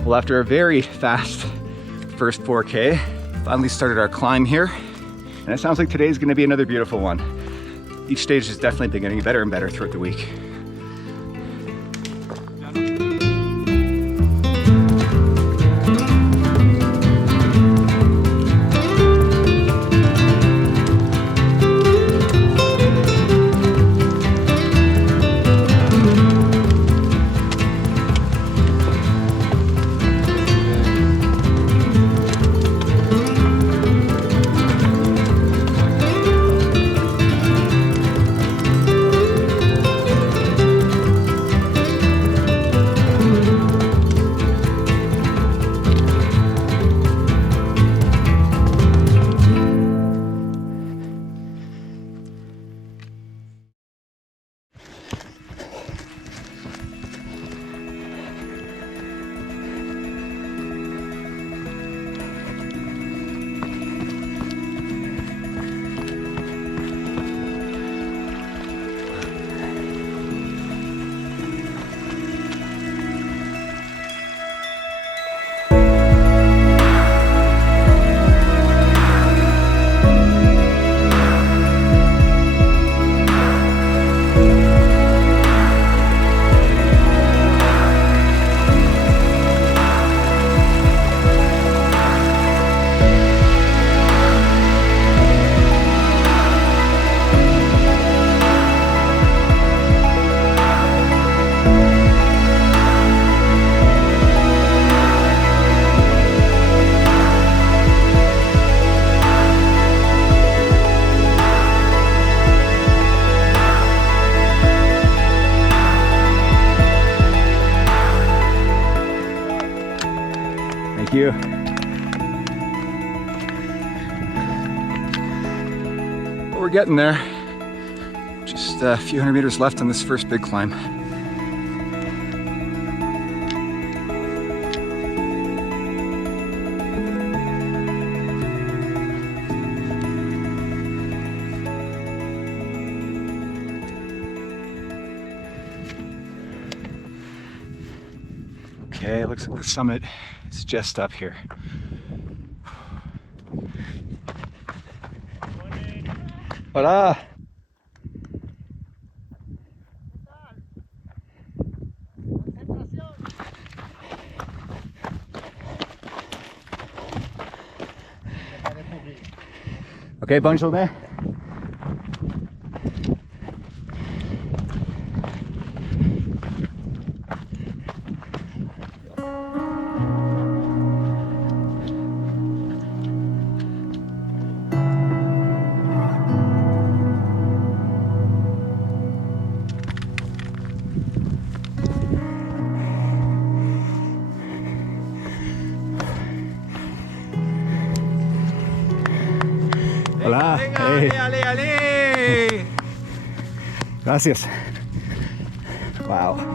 Well, after a very fast first 4K, finally started our climb here. And it sounds like today's gonna be another beautiful one. Each stage has definitely been getting better and better throughout the week. you. But we're getting there. Just a few hundred meters left on this first big climb. Okay, it looks like the summit is just up here. Hola! Okay, bonne journée. Hola. Hey. Allez, allez. Gracias. Wow.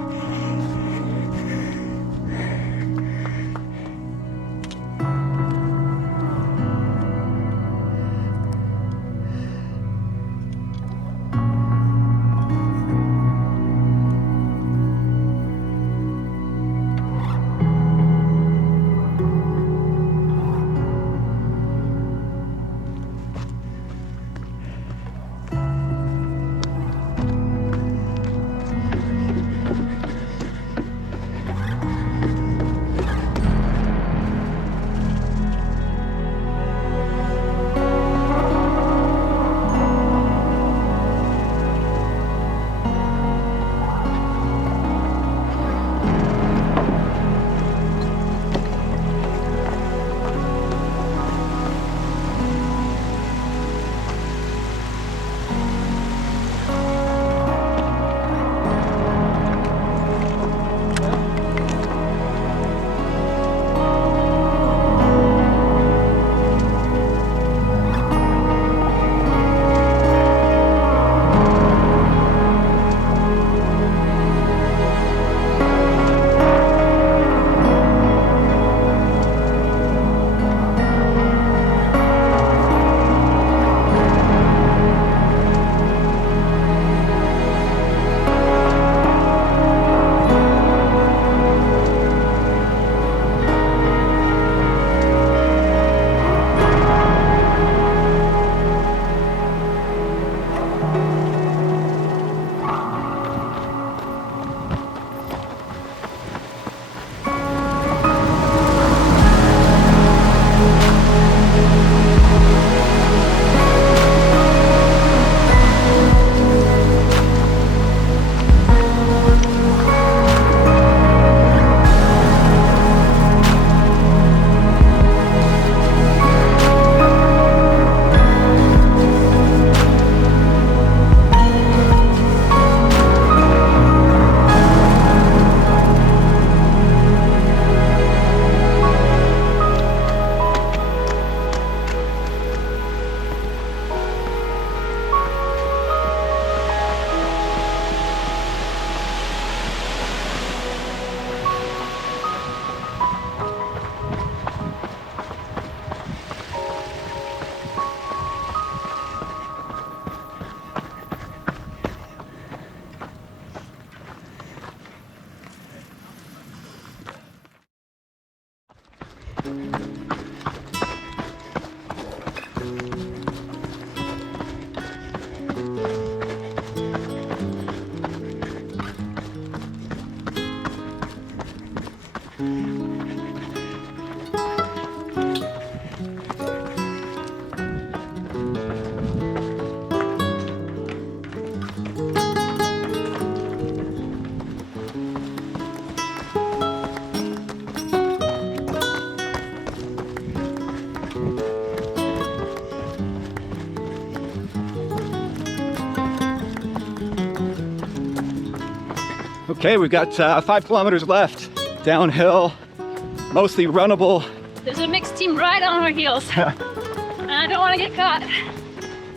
Okay, we've got 5 kilometers left, downhill, mostly runnable There's a mixed team right on our heels. And I don't want to get caught.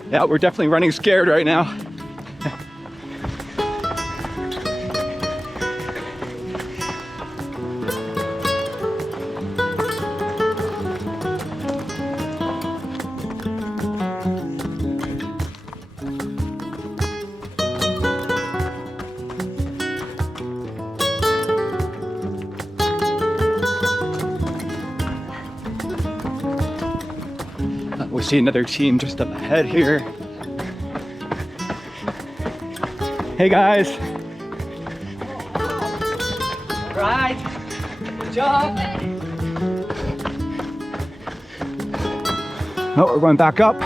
Yeah, we're definitely running scared right now. We see another team just up ahead here. Hey guys. Right. Good job. Oh, we're going back up.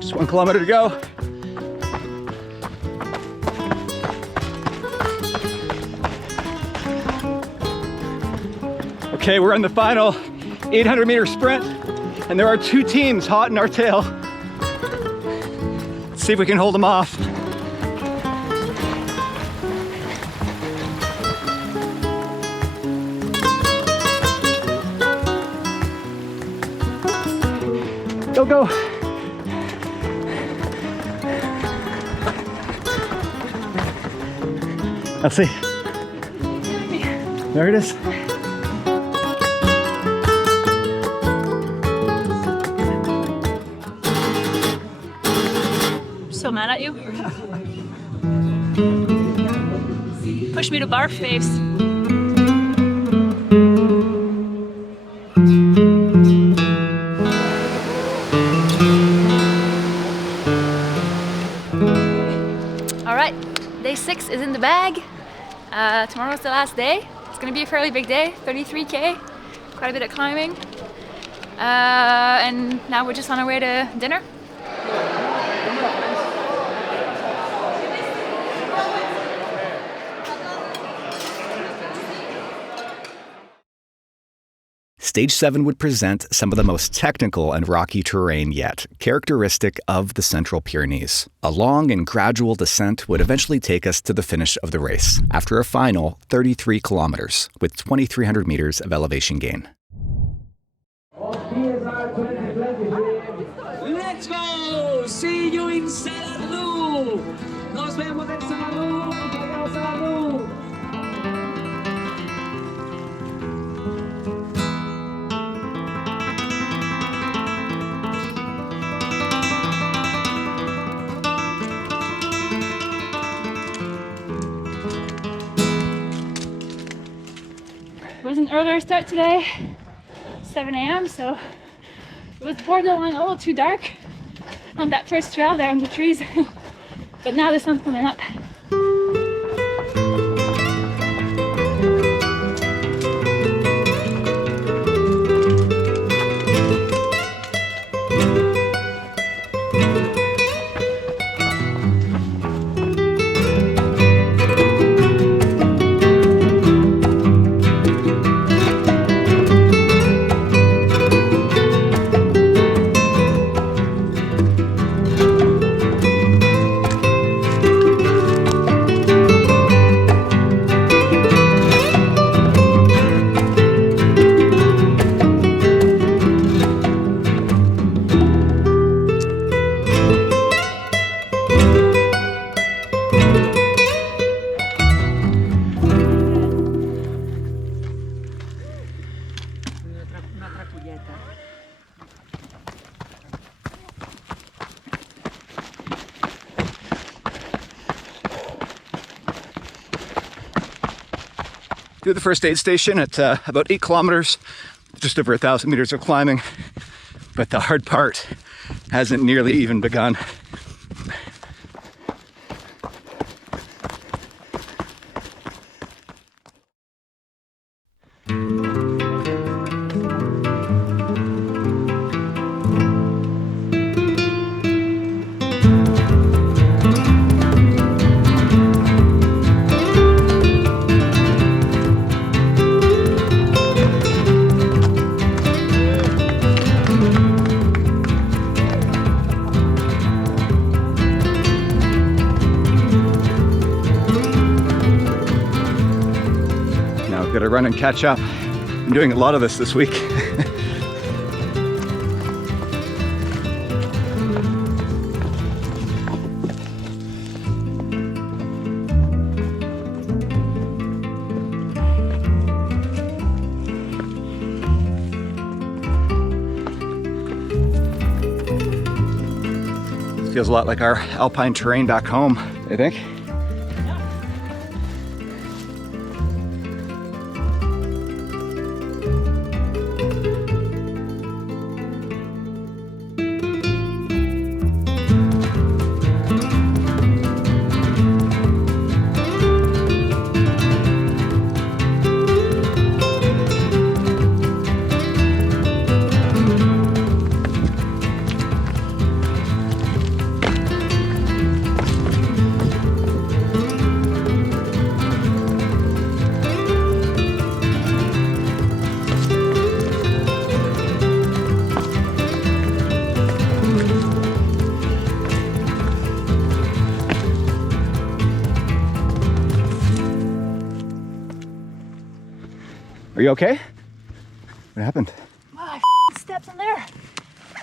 Just 1 kilometer to go. Okay, we're in the final 800-meter sprint, and there are 2 teams hot in our tail. Let's see if we can hold them off. Go, go. Let's see. There it is. So mad at you. Push me to barf face. All right, day 6 is in the bag. Tomorrow's the last day. It's gonna be a fairly big day, 33K, quite a bit of climbing. And now we're just on our way to dinner. Stage 7 would present some of the most technical and rocky terrain yet, characteristic of the Central Pyrenees. A long and gradual descent would eventually take us to the finish of the race, after a final 33 kilometers, with 2,300 meters of elevation gain. Let's go! See you in Salardú! Nos vemos en Salardú! Salardú! It was an earlier start today, 7 a.m., so it was borderline a little too dark on that first trail there in the trees. But now the sun's coming up. Through the first aid station at about 8 kilometers, just over 1,000 meters of climbing, but the hard part hasn't nearly even begun. Gotta run and catch up. I'm doing a lot of this week. Feels a lot like our alpine terrain back home, I think. Are you okay? What happened? Oh, I stepped in there.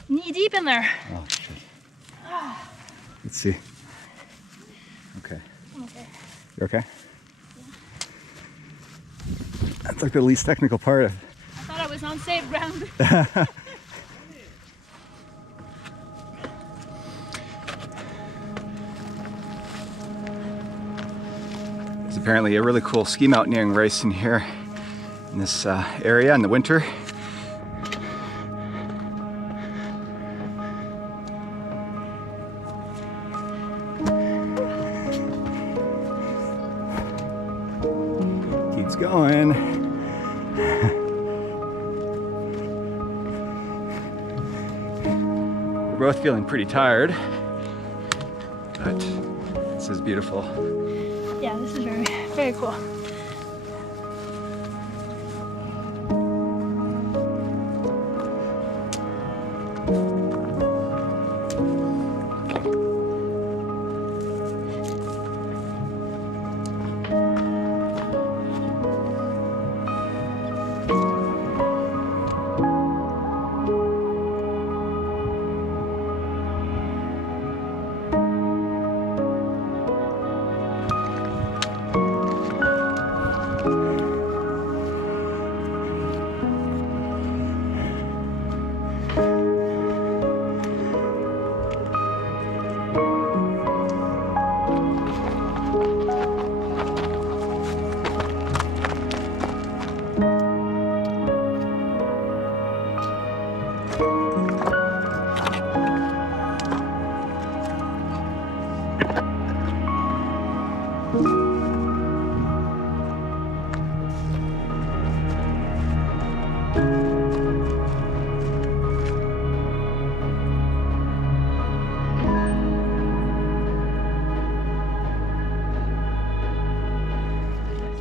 Knee deep in there. Oh, shit. Let's see. Okay. I'm okay. You okay? That's like the least technical part of it. I thought I was on safe ground. There's apparently a really cool ski mountaineering race in here, in this area in the winter. Keeps going. We're both feeling pretty tired, but this is beautiful. Yeah, this is very, very cool.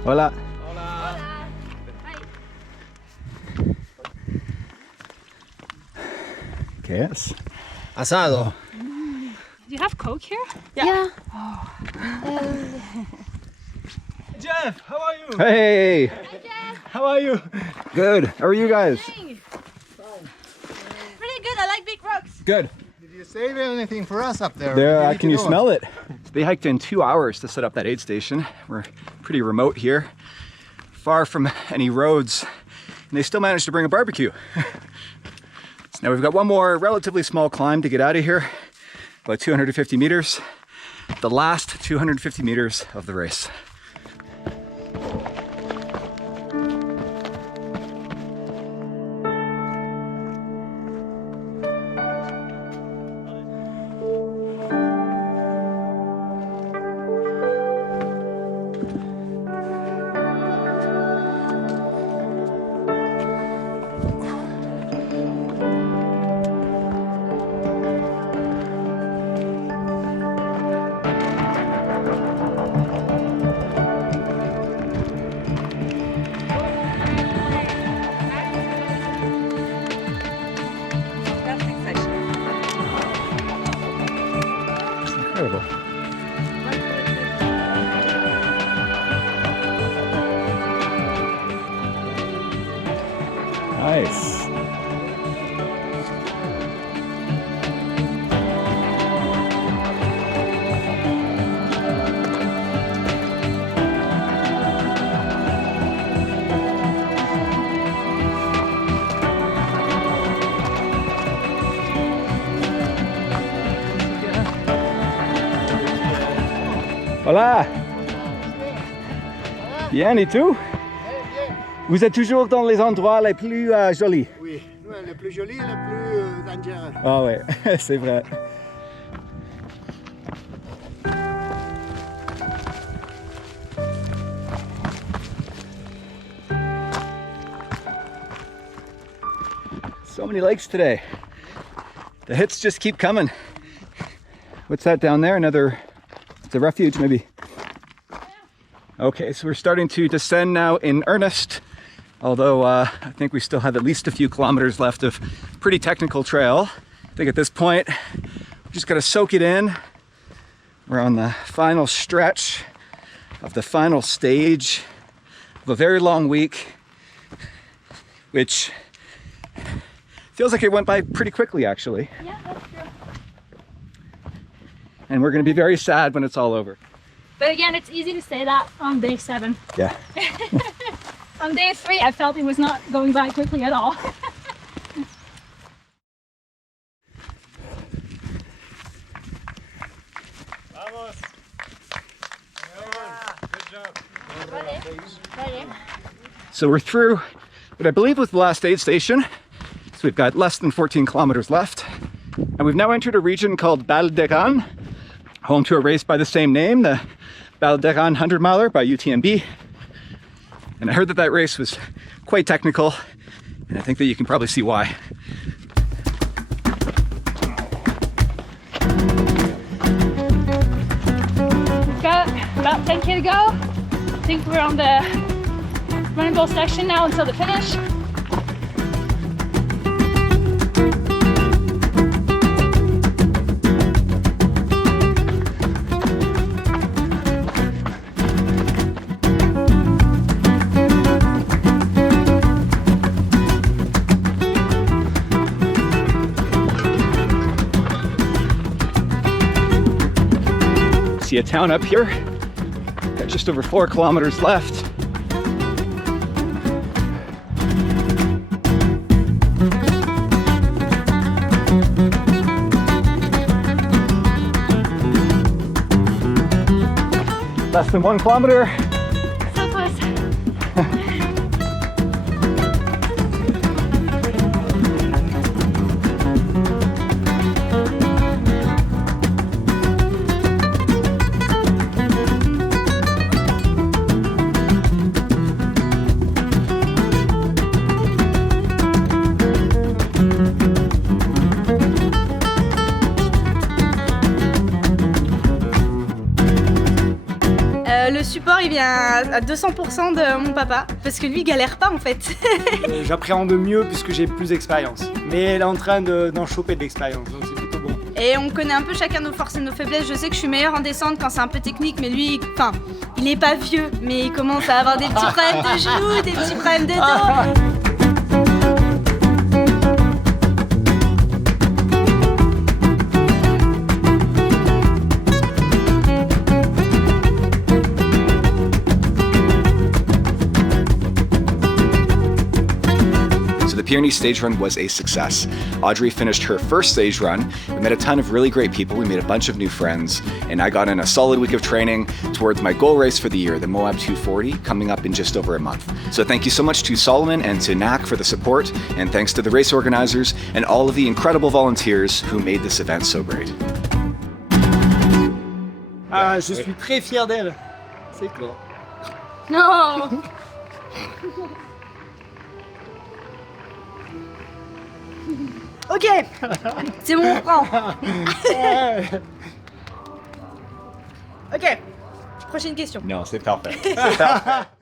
Hola. Hola. Hi. ¿Qué es? Asado. Do you have Coke here? Yeah. Oh. Jeff, how are you? Hey! Hi, Jeff. How are you? Good. How are you guys? Pretty good. I like big rocks. Good. Did you save anything for us up there? There, can you smell it? They hiked in 2 hours to set up that aid station. We're pretty remote here, far from any roads, and they still managed to bring a barbecue. So now we've got one more relatively small climb to get out of here, about 250 meters, the last 250 meters of the race. Nice. Voilà. Bien, et tout? Vous êtes toujours dans les endroits les plus jolis? Oui, le plus joli, le plus dangereux. Ah ouais, c'est vrai. So many lakes today. The hits just keep coming. What's that down there? Another, it's a refuge maybe. Okay, so we're starting to descend now in earnest, although I think we still have at least a few kilometers left of pretty technical trail. I think at this point, we just gotta soak it in. We're on the final stretch of the final stage of a very long week, which feels like it went by pretty quickly actually. Yeah, that's true. And we're gonna be very sad when it's all over. But again, it's easy to say that on day 7. Yeah. On day 3, I felt it was not going by quickly at all. So we're through what I believe was the last aid station. So we've got less than 14 kilometers left. And we've now entered a region called Val d'Aran, home to a race by the same name, the Val d'Aran 100 miler by UTMB. And I heard that that race was quite technical, and I think that you can probably see why. We've got about 10k to go. I think we're on the runnable section now until the finish. See a town up here. Got just over 4 kilometers left. Less than 1 kilometer. So close. Le support il vient à 200% de mon papa, parce que lui il galère pas en fait. J'appréhende mieux puisque j'ai plus d'expérience. Mais elle est en train d'en choper de l'expérience, donc c'est plutôt bon. Et on connaît un peu chacun nos forces et nos faiblesses. Je sais que je suis meilleure en descente quand c'est un peu technique, mais lui, enfin, il est pas vieux, mais il commence à avoir des petits problèmes de genoux, des petits problèmes de dos. The Pyrenees Stage Run was a success. Audrey finished her first stage run. We met a ton of really great people. We made a bunch of new friends, and I got in a solid week of training towards my goal race for the year, the Moab 240, coming up in just over a month. So thank you so much to Solomon and to NAC for the support, and thanks to the race organizers and all of the incredible volunteers who made this event so great. Ah, je suis très fier d'elle. C'est clair. Non. Ok, c'est bon, on reprend. Ok, prochaine question. Non, c'est parfait.